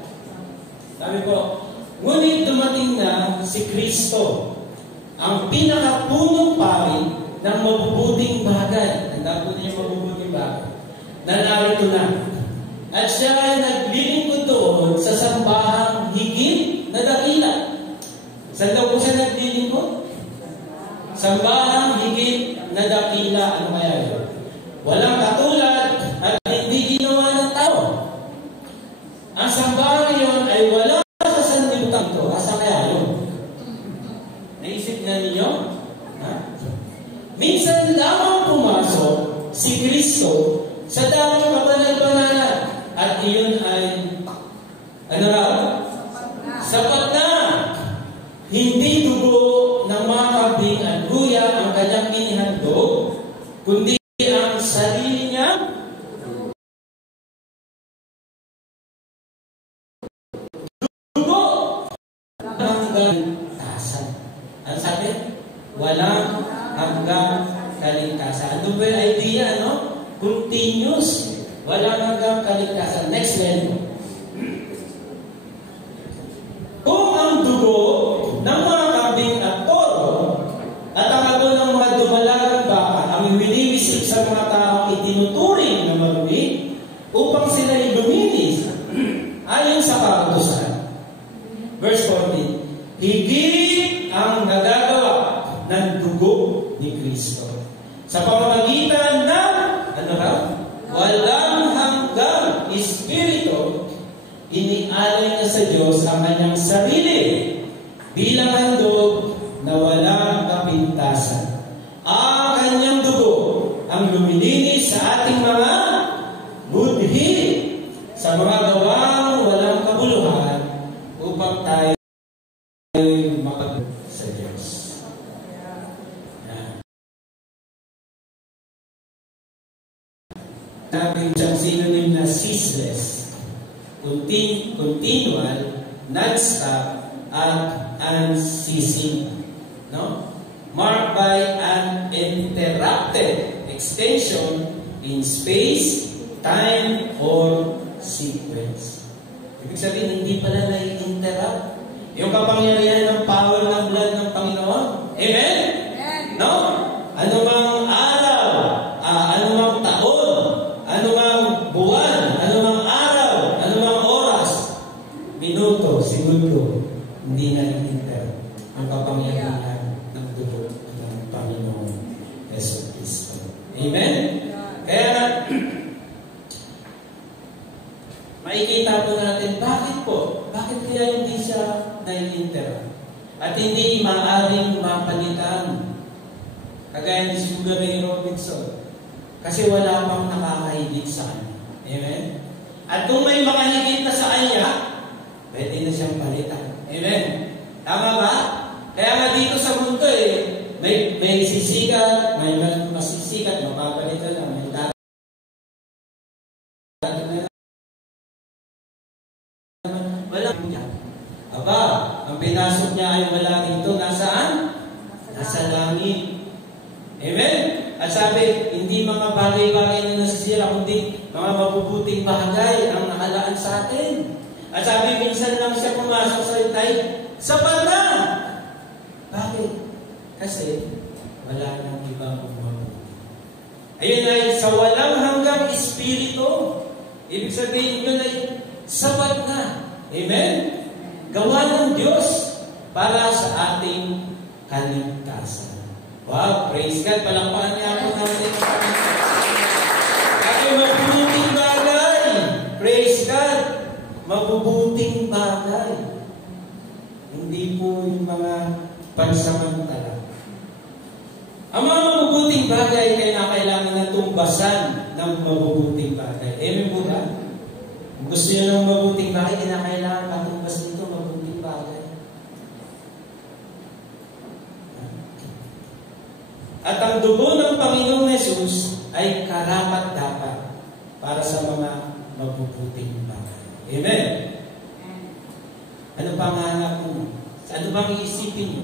Sabi po, ngunit dumating na si Kristo, ang pinakapunong pari ng mabubuting bagay. Tanda po niyo yung mabubuting bagay. Na narito na. At siya ay naglilingkod doon sa sambahang higit na dakila. Saan daw po siya naglilingkod? Sambahang higit na dakila. Ano kaya yun? Walang katulad at hindi ginawa ng tao. Ang sambahang yun ay wala sa sanlibutan to. Asa kaya yun? Naisip na ninyo? Minsan lamang pumasok si Kristo sa damang kapanal-panalan. At iyon ay, ano raw? Sapat na! Hindi dugo ng mga kambing at luya ang kanyang inihandog, kundi ang sarili niya dugo hanggang kaligtasan. Ano sabi? Walang hanggang kaligtasan. Ano ba yung idea, no? Continuous. Walang hanggang kaligtasan. Next level. Kung ang dugo ng mga kambing at toro at ang ago ng mga dumalagang baka ang winiwisip sa mga taong itinuturing na marumi upang sila luminis ayon sa kautusan. Verse 14. Higit ang nagagawa ng dugo ni Kristo sa pamamagitan ng walang hanggang Espiritu, inialay niya sa Diyos ang kanyang sarili bilang handog na walang kapintasan. Ang kanyang dugo ang lumilinis sa ating mga budhi sa mga gawang walang kabuluhan upang tayo makapag sa Diyos. Natin siyang synonym na ceaseless, continual, non-stop, at unceasing. No? Marked by an interrupted extension in space, time, or sequence. Ibig sabihin, hindi pala na-interrupt yung kapangyarihan ng power ng blood ng Panginoon. Amen? No? Ano mang araw, ano mang taon, ano mang buwan, ano mang araw, ano mang oras, minuto, segundo, hindi na nag-interrupt ang kapangyarihan ng dugo ng Panginoon Yesu Cristo. Amen? Kaya, makikita po natin, bakit kaya hindi siya nag-interrupt? At hindi maaaring mapalitan kagaya ni Sugar Ray Robinson. Kasi wala pang nakakahigit sa kanya. Amen? At kung may makahigit na sa kanya, pwede na siyang palitan. Amen? Tama ba? Kaya nga dito sa mundo may sisikat, may masisikat, mapapalitan lang, may dati na walang niya. Aba, ang pinasok niya ay wala dito. Nasaan? Nasa langit. Amen? At sabi, hindi mga bagay-bagay na nasisira, kundi mga mabubuting bagay ang nakalaan sa atin. At sabi, minsan lang siya pumasok sa itay, sapat na! Bakit? Kasi wala nang ibang mabubuti. Ayun ay sa walang hanggang espiritu. Ibig sabihin yun ay sapat na. Amen? Gawa ng Diyos para sa ating kaligtasan. Wow, praise God. Palakpakan niya ako natin. Ay, mabubuting bagay. Praise God. Mabubuting bagay. Hindi po yung mga pansamantala. Ang mga mabubuting bagay ay kailangan na tumbasan ng mabubuting bagay. Amen po ba? Kung gusto nyo ng mabubuting bagay, kailangan patumbas nito mabubuting bagay. At ang dugo ng Panginoong Yesus ay karapat-dapat para sa mga mabubuting bagay. Amen? Ano pa ang hanap mo? Ano bang iisipin nyo?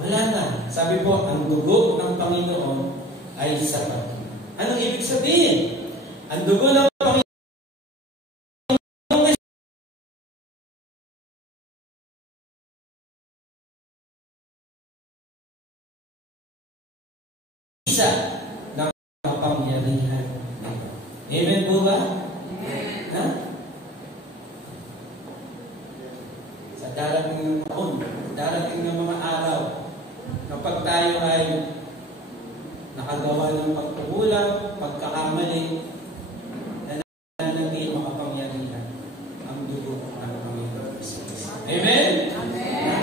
Wala na. Sabi po, ang dugo ng Panginoon ay sapat. Anong ibig sabihin? Ang dugo ng Panginoon isa ng kapangyarihan. Amen po ba? Ha? Sa darating ng taon, darating ng mga araw, kapag tayo ay nakagawa ng pagkukulang, pagkakamali, nananatili makapangyarihan ang dugo ng Panginoon. Amen? Amen?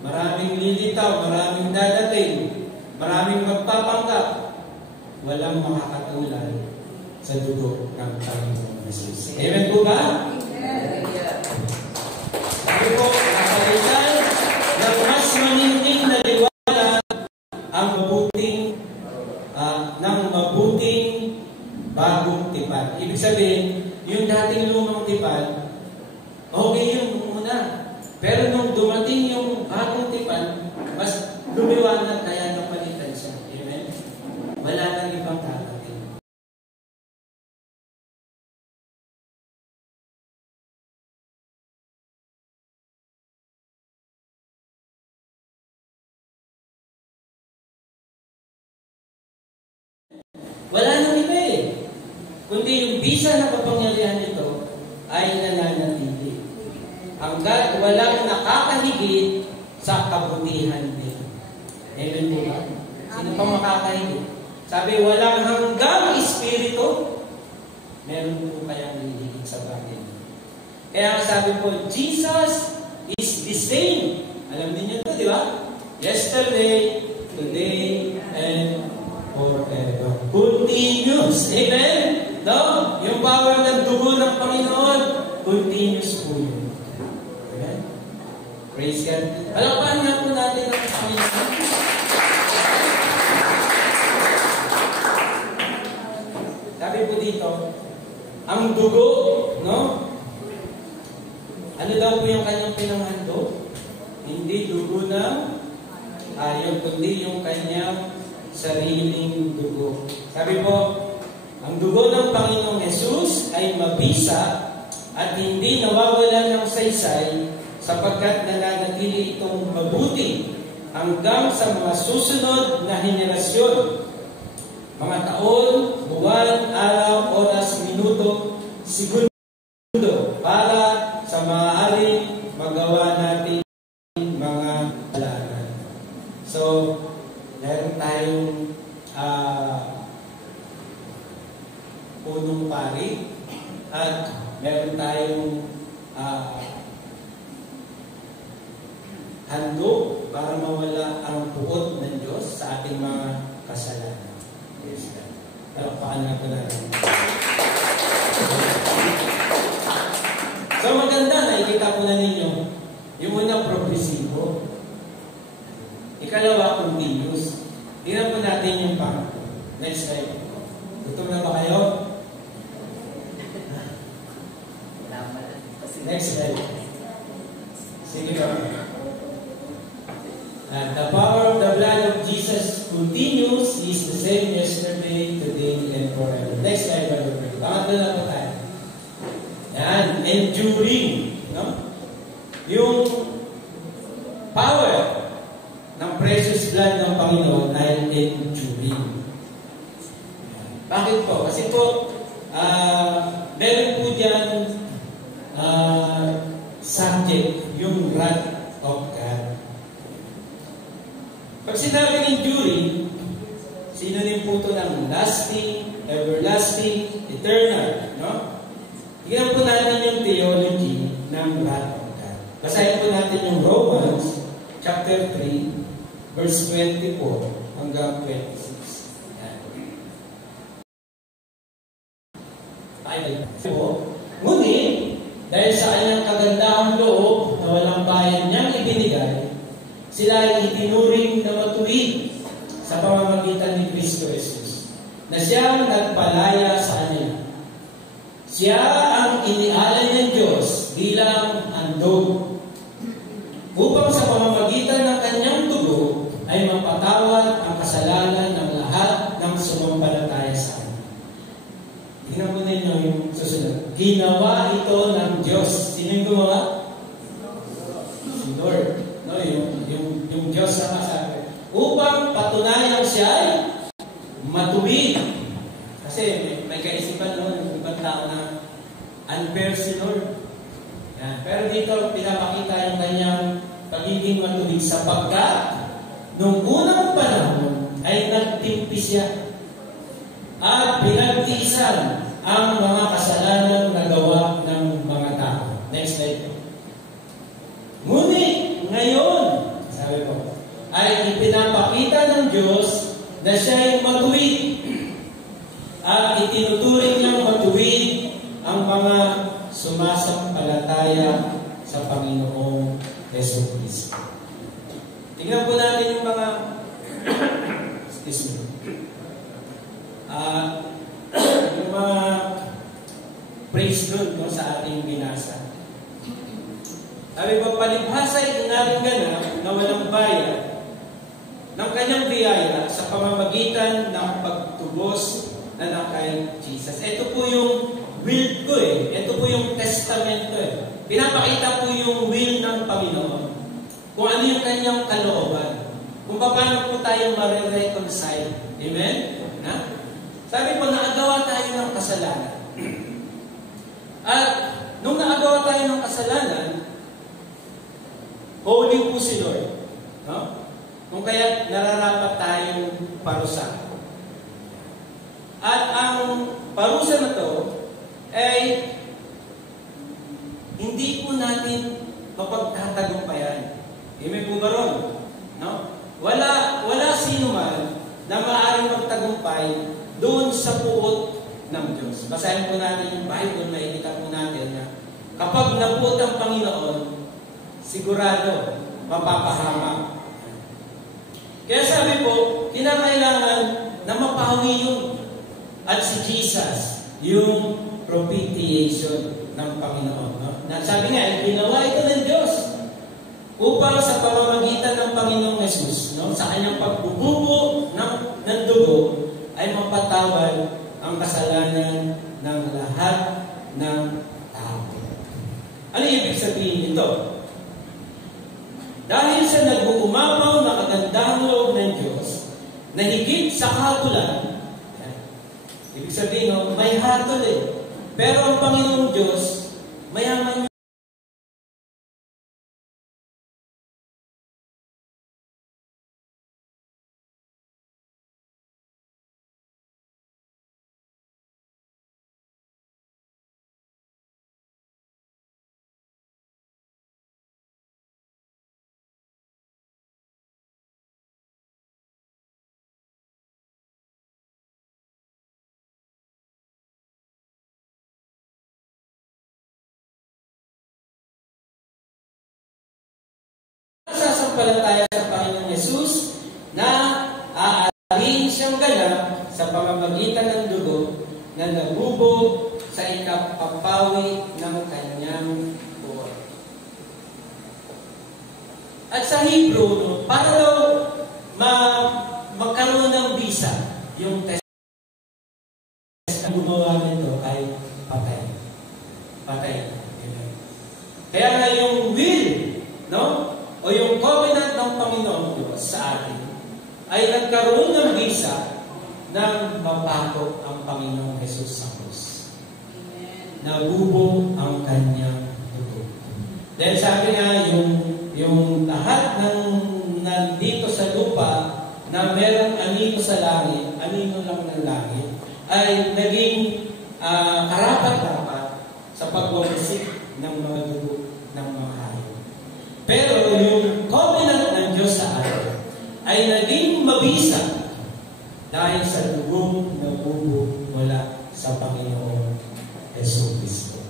Maraming lilitaw, maraming dadating, maraming magpapanggap, walang makakatulad sa dugo ng Panginoon Jesus. Amen po ba? Amen. Sabi po, napalitan ng mas manindig na liwanag ang mabuting ng mabuting bagong tipan. Ibig sabihin, yung dating lumang tipan, okay yun muna. Pero nung dumating yung bagong tipan, mas lumiwanag kaya napalitan siya. Amen? Wala nang ibang kakatin. Wala nang iba eh. Kundi yung bisa na kapangyarihan nito ay nananatili. Hanggat walang nakakahigit sa kabutihan nito. Amen po ba? Sino pa makakahigit? Sabi, walang hanggang espiritu, meron po kayang hihigit sa bagay. Kaya sabi po, Jesus is the same. Alam niyo ito, di ba? Yesterday, today, and forever. Continuous. Amen? No? Yung power ng dugo ng Panginoon, continuous po yun. Amen? Praise God. Alapan nga po natin ang Panginoon. Sabi po dito, ang dugo, no? Ano daw po yung kanyang pinanghandog? Hindi dugo ng ayaw, kundi yung kanyang sariling dugo. Sabi po, ang dugo ng Panginoong Yesus ay mabisa at hindi nawawalan ng saysay sapagkat nananatili itong mabuti hanggang sa mga susunod na henerasyon. Mga taon, buwan, araw, oras, minuto, segundo para sa maaaring magawa natin mga alaala. So, meron tayong punong pari at meron tayong handog para mawala ang puot ng Diyos sa ating mga kasalanan. Yes, God. Palakpakan natin natin. So maganda, nakikita po na ninyo yung unang progresibo. Ikalawa, continuous. Tingnan po natin yung pangatlo. Next slide. Gutom na ba kayo? Next slide. Sige ba? And the power of the blood of Jesus continues. He is the same yesterday, today, and forever. Next slide, Brother Frank. Pangatlo na po tayo. Yan, enduring. No? Yung power ng precious blood ng Panginoon ay enduring. Bakit po? Kasi po, meron po dyan subject, yung wrath of God. Pag sinabing enduring, sinonym po ito ng lasting, everlasting, eternal. No? Tignan po natin yung theology ng wrath of God. Basahin po natin yung Romans chapter 3, verse 24 hanggang 26. Ngunit, dahil sa kanyang kagandahang loob na walang bayan niyang ibinigay, sila ay itinuring na matuwid sa pamamagitan ni Kristo Jesus, na siyang nagpalaya sa kanila. Siya ang inialay ng Diyos bilang handog, upang sa pamamagitan ng kanyang dugo ay mapatawad ang kasalanan ng lahat ng sumampalataya sa kanya. Tingnan po ninyo yung susunod. Ginawa ito ng Diyos. Sino yung gumawa? Si Lord. No, yung Diyos na masabi. Upang patunayan siya ay matuwid. Kasi may kaisipan noon, ibang tao na unfair si Lord. Yan. Pero dito, pinapakita yung kanyang pagiging matuwid sapagkat nung unang panahon ay nagtimpi siya at pinagtiisan ang mga kasalanan na gawa ng mga tao. Next slide. Ngunit, ngayon, sabi ko, ay ipinapakita ng Diyos na siya ay matuwid at itinuturing ng matuwid ang mga sumasampalataya sa Panginoong Jesucristo. Tingnan po natin yung mga excuse me. Yung mga praise doon no, sa ating binasa. Sabi ba, palibhasa ay inaring ganap na walang bayad ng kanyang biyaya sa pamamagitan ng pagtubos na nakay Jesus. Ito po yung will ko eh. Ito po yung testament ko eh. Pinapakita po yung will ng Panginoon. Kung ano yung kanyang kalooban. Kung paano po tayo marireconcile. Amen? Ha? Sabi po, naagawa tayo ng kasalanan. At nung naagawa tayo ng kasalanan, holy po si Lord. No? Kung kaya nararapat tayong parusa. At ang parusa na to ay hindi po natin mapagtatagumpayan. Amen po ba ron? No? Wala sino man na maaaring magtagumpay doon sa puot ng Diyos. Basahin po natin yung Bible, makikita po natin na kapag napuot ang Panginoon, sigurado, mapapahamak. Kaya sabi po, kinakailangan na mapawi yun. At si Jesus, yung propitiation ng Panginoon. No? Sabi nga, ginawa ito ng Diyos upang sa pamamagitan ng Panginoong Jesus, no? Sa kanyang pagbububo ng dugo, ay mapatawad ang kasalanan ng lahat ng tao. Ano ibig sabihin nito? Dahil sa nag-uumapaw na kagandahang loob ng Diyos, na higit sa hatulan, ibig sabihin, no, may hatol eh. Pero ang Panginoong Diyos, mayaman sasampalataya sa Panginoong Jesus na aalihin siyang ganap sa pamamagitan ng dugo na nagbubo sa ikapapawi ng kanyang buhay. At sa Hebrew, no, para daw magkaroon ng visa, yung test na gumawa nito ay patay. Patay. Kaya nga yung will, no? O yung covenant ng Panginoon Diyos sa atin ay nagkaroon ng visa nang mapato ang Panginoong Jesus sa krus. Nabubo ang kanyang dugo. Dahil sabi nga, yung lahat ng nandito sa lupa na merong anino sa langit, anino lang ng langit, ay naging karapat-dapat sa pagwawisik ng mga dugo ng mga hayop. Pero yung covenant ng Diyos sa atin ay naging mabisa dahil sa dugong nabubo mula sa Panginoong Jesucristo.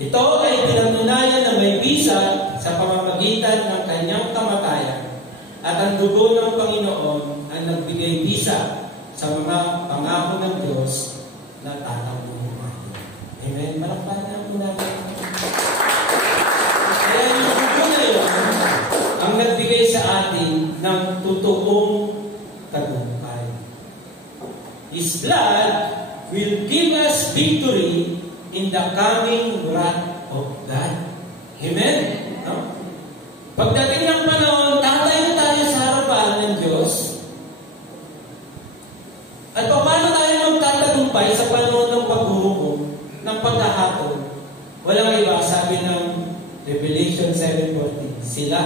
Ito ay pinatunayan na may bisa sa pamamagitan ng kanyang kamatayan at ang dugo ng Panginoon ang nagbigay bisa sa mga pangako ng Diyos na tatanggungin. Amen? Malakpahan po natin. Kaya yung dugo na yun ang nagbigay sa atin ng totoong tagumpay. His blood will give us victory in the coming wrath of God. Amen? No? Pagdating ng panahon, tatayo tayo sa harapan ng Diyos. At paano tayo magtatagumpay sa panahon ng paghuhukom, ng pagkahapon? Walang iba, sabi ng Revelation 7:14, sila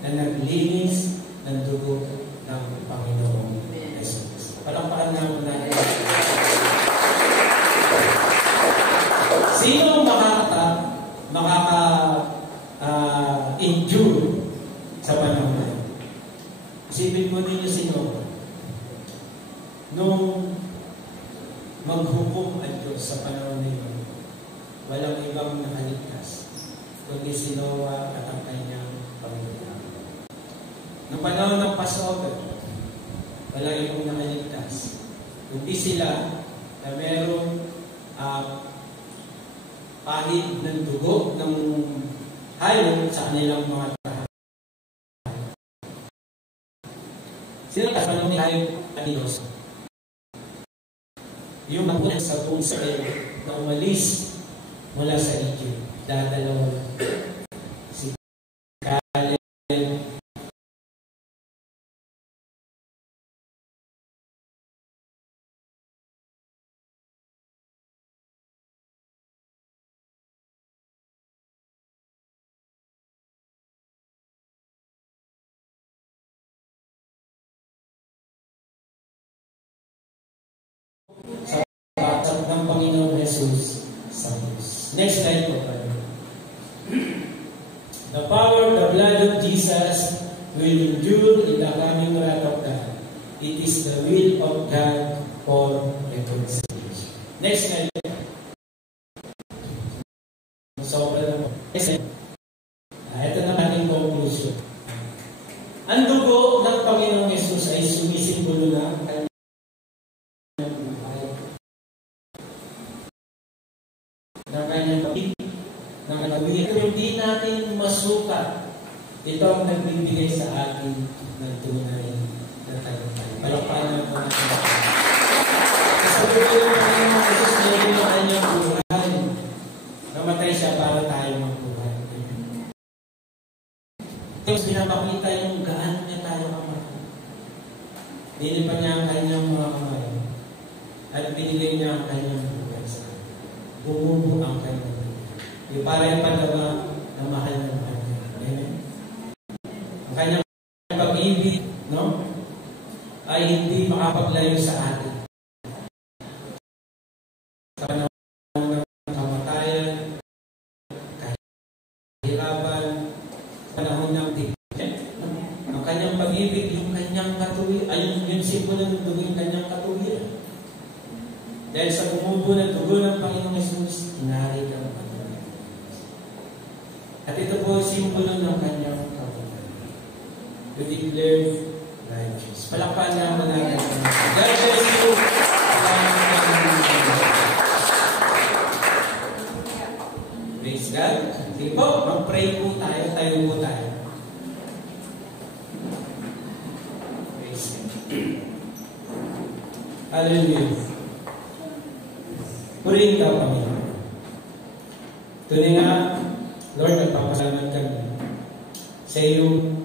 na naglinis ng dugo ng Panginoong Jesus. Palampakan naman natin. Sino makaka-endure sa panahon na yun? Isipin mo ninyo sino. Nung maghukom ang Diyos sa panahon na yun, walang ibang nakaligtas, kundi si Noah at ang kanyang pamilya. Noong panahon ng Passover, walang ibang nakaligtas, kundi sila na merong pahid ng dugo ng hayop sa kanilang mga tahanan. Sino ka panahon ni hayop at Diyos? Yung napunan sa buong Israel na umalis mula sa Egypt. Dadalawa si Caleb sa ng Panginoong Jesus sa krus. Next slide po. The power, the blood of Jesus will endure in the coming wrath of God. It is the will of God for reconciliation. Next slide. Next slide. Ito na ating conclusion. Ang dugo ng Panginoong Jesus ay sumisimbolo na hindi natin masukat. Ito ang nagbibigay sa atin ng tunay na tagumpay. Palakpakan po natin. Sa dugo ng Panginoong Jesus, nilagay ng kanyang buhay. Namatay siya para tayo magbuhay. Tapos pinapakita yung gaano niya tayo kamahal. Nilipan niya ang kanyang mga kamay at binigay niya ang kanyang buhay sa atin. Bumubo ang kanyang buhay. Yung para yung pagdama na mahal ng kanya. Amen? Ang kanyang pag-ibig, no? Ay hindi makapaglayo sa atin. Sa panahon ng kamatayan, kahirapan, panahon ng tignan. Ang kanyang pag-ibig, yung kanyang katuwiran, ay yung simbolo ng dugo, yung kanyang katuwiran. Dahil sa bumubo ng dugo ng Panginoong Jesus, inari ka ng at ito po simbolo ng kanyang kabuhay. To declare righteous. Palakpakan niya mo natin. God bless you. Praise God. Sige po, mag-pray po tayo. Tayo po tayo. Hallelujah. Purihin ka, Panginoon. Tunay nga, Lord, nagpapasalamat kami sa iyong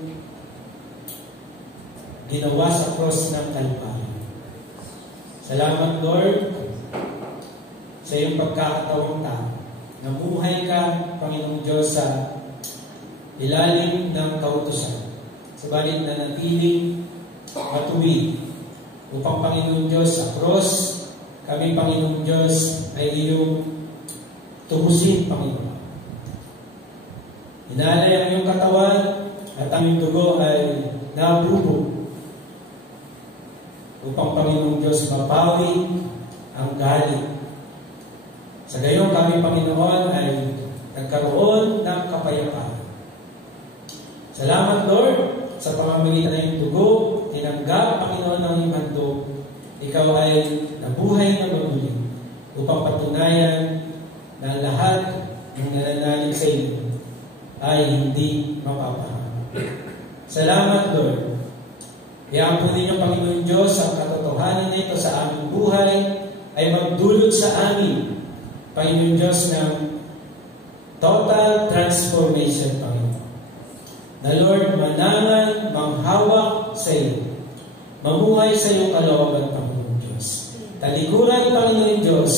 ginawa sa cross ng Kalbaryo. Salamat, Lord, sa iyong pagkakatawang tao. Namuhay ka, Panginoong Diyos, sa ilalim ng kautusan. Subalit na natiling matuwid upang, Panginoong Diyos, sa cross, kami, Panginoong Diyos, ay iyong tubusin, Panginoon. Inalay ang iyong katawan at ang iyong dugo ay nabubog upang, Panginoong Diyos, mapawi ang galit. Sa gayon kami, Panginoon, ay nagkaroon ng kapayapaan. Salamat, Lord, sa pamamagitan ng iyong dugo, tinanggap, Panginoon, ng iyong handog. Ikaw ay nabuhay na maguli upang patunayan na lahat ng nananalig sa iyo ay hindi mapapahamak. Salamat, Lord. Kaya po ninyo, Panginoon Diyos, ang katotohanan nito sa aming buhay ay magdulot sa amin, Panginoon Diyos, ng total transformation, Panginoon. Na Lord, manangan, manghawak sa iyo, mamuhay sa iyong kalooban, Panginoon Diyos. Talikuran, Panginoon Diyos,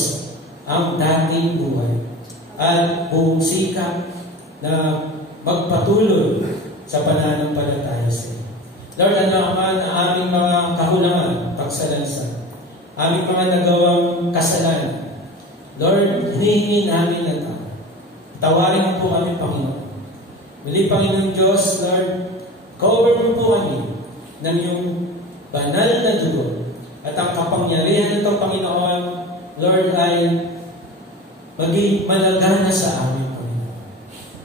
ang dating buhay at buong sikap na magpatuloy sa pananampalataya sa iyo. Lord, ano man ang aming mga kahulangan, pagsalansan, aming mga nagawang kasalanan, Lord, hinihingi namin ng tao. Tawarin mo po kami, Panginoon. Muli, Panginoon Diyos, Lord, cover mo po kami ng iyong banal na dugo. At ang kapangyarihan nito, Panginoon, Lord, ay maging malagana sa amin, Panginoon.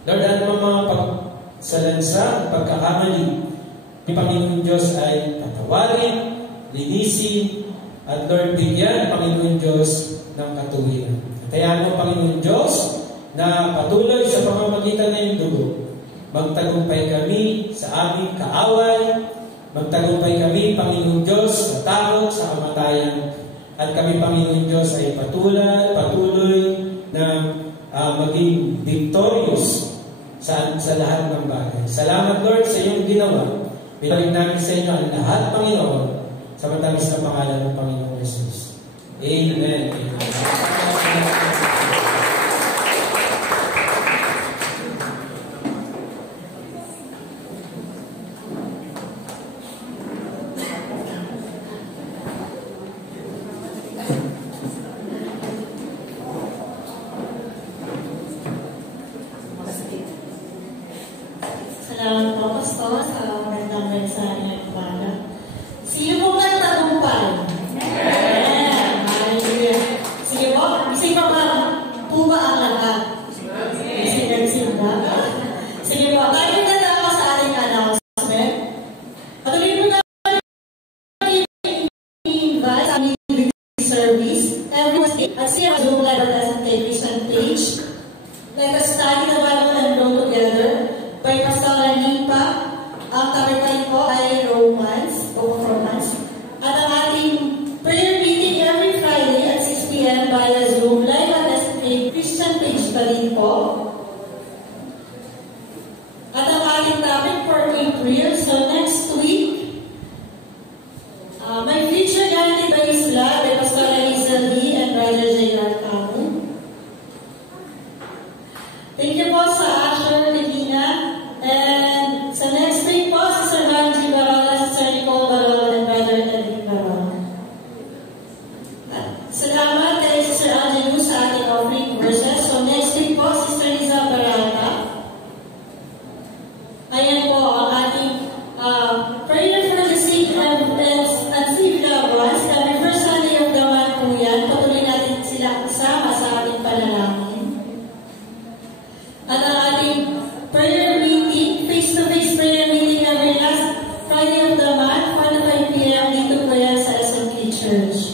Lord, ano mga pagsalansa, pagkakamali, ni Panginoon Diyos ay patawarin, linisin, at Lord, bigyan, Panginoon Diyos, ng katuwiran. Kaya mo, Panginoon Diyos, na patuloy sa pamamagitan ng iyong dugo, magtagumpay kami sa aming kaaway, magtagumpay kami, Panginoon Diyos, sa takot, sa kamatayan, at kami, Panginoon Diyos, ay patuloy na maging victorious sa lahat ng bagay. Salamat, Lord, sa iyong ginawa. Pinalik namin sa inyo ang lahat, Panginoon, sa matamis na pangalan ng Panginoong Jesus. Amen. Salamat po, Pastor, sa magandang mensahe ng umaga. Sino po ba tagumpay? Amen. Hallelujah. Sige po, isip pa ba po ba ang lahat? Sige ba? Sige po, tayo na ako sa ating announcement. Patuloy po namin i-invite sa aming service every Wednesday at see our Zoom Live presentation page. Let us study the Bible and grow together by Pastor Lipa. Ang topic po ay Romans, Book of Romans. At ang ating prayer meeting every Friday at 6 p.m. via Zoom Live at Christian page pa rin po. At ang ating topic for April, so next week, may feature guided by Isla by Pastor Elisa Lee and Brother J.R. Camu. Thank you po sa Asher Medina. And sa next week po, si Sir Ranji Barala, si Sir Nicole Barala, and Brother Edwin Barala. Salamat kay si Sir Angelo sa ating offering verses. So next week po, si Sir Liza Barala. Ayan po ang ating prayer for the sick and sick loved ones. Every first Sunday of the month po yan. Patuloy natin sila kasama sa ating panalangin. At ang ating prayer meeting, face-to-face prayer meeting every last Friday of the month, 5 p.m. dito po yan sa SMK Church.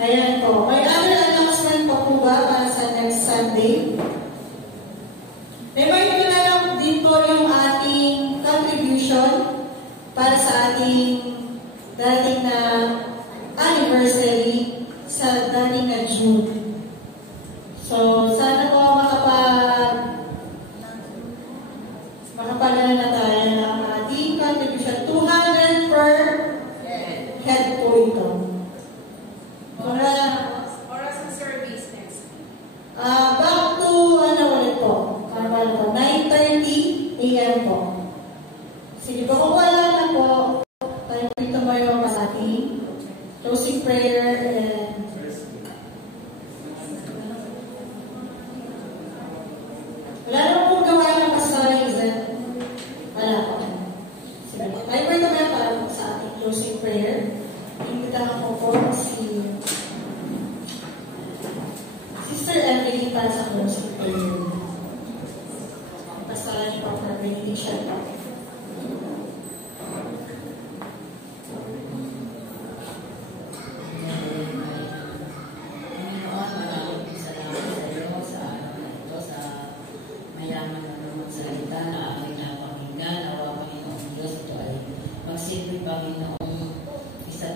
Ayan po. May other announcement pa po ba para sa next Sunday? Remind ko na lang din po yung ating contribution para sa ating dating na anniversary. Makapadala na tayo ng ating contribution. 200 per head po ito. Oras ng service next. Back to, ulit po? 9:30 a.m. po. Sige po, kung wala na po, tayo po tumayo sa ating closing prayer and wala naman pong gawa ng pastorism. Wala po. Sige po, tayo po tumayo para po sa ating closing prayer. Imbitahan ko po si Sister Emily para sa closing prayer. Pastoral niyo po for benediction po.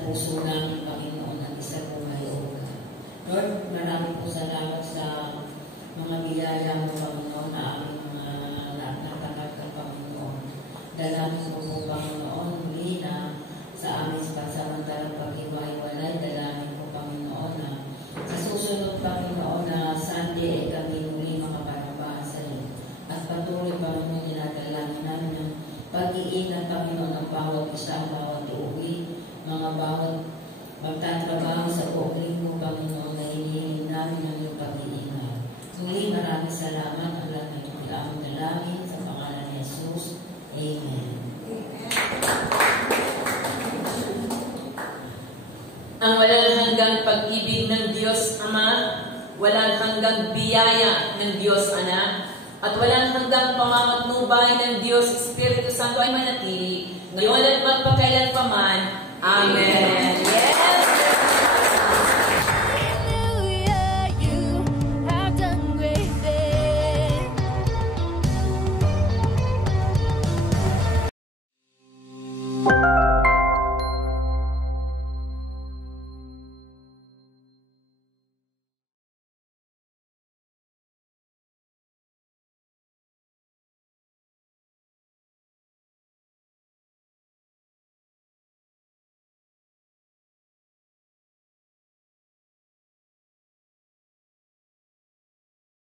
Puso namin, Panginoon, at isa po ngayon. Lord, marami po salamat sa mga biyaya mo, Panginoon, na aming mga natanggap ng Panginoon. Dalangin mo po, Panginoon, muli na sa aming pansamantalang paghiwa-hiwalay. Dalangin po, Panginoon, na sa susunod, Panginoon, na Sunday ay kami muli makapanaba sa iyo. At patuloy, Panginoon, dinadalangin namin ng pag-iingat, Panginoon, ng bawat isa, bawat uuwi, mga bawat magtatrabaho sa buong linggo, Panginoon, na hinihiling namin ang iyong pag-iingat. Muli, maraming salamat. Ang lahat ng iyong aming dalangin sa pangalan ni Jesus. Amen. Ang walang hanggang pag-ibig ng Diyos Ama, walang hanggang biyaya ng Diyos Anak, at walang hanggang pamamatnubay ng Diyos Espiritu Santo ay manatili, ngayon at magpakailan paman. Amen. Yes.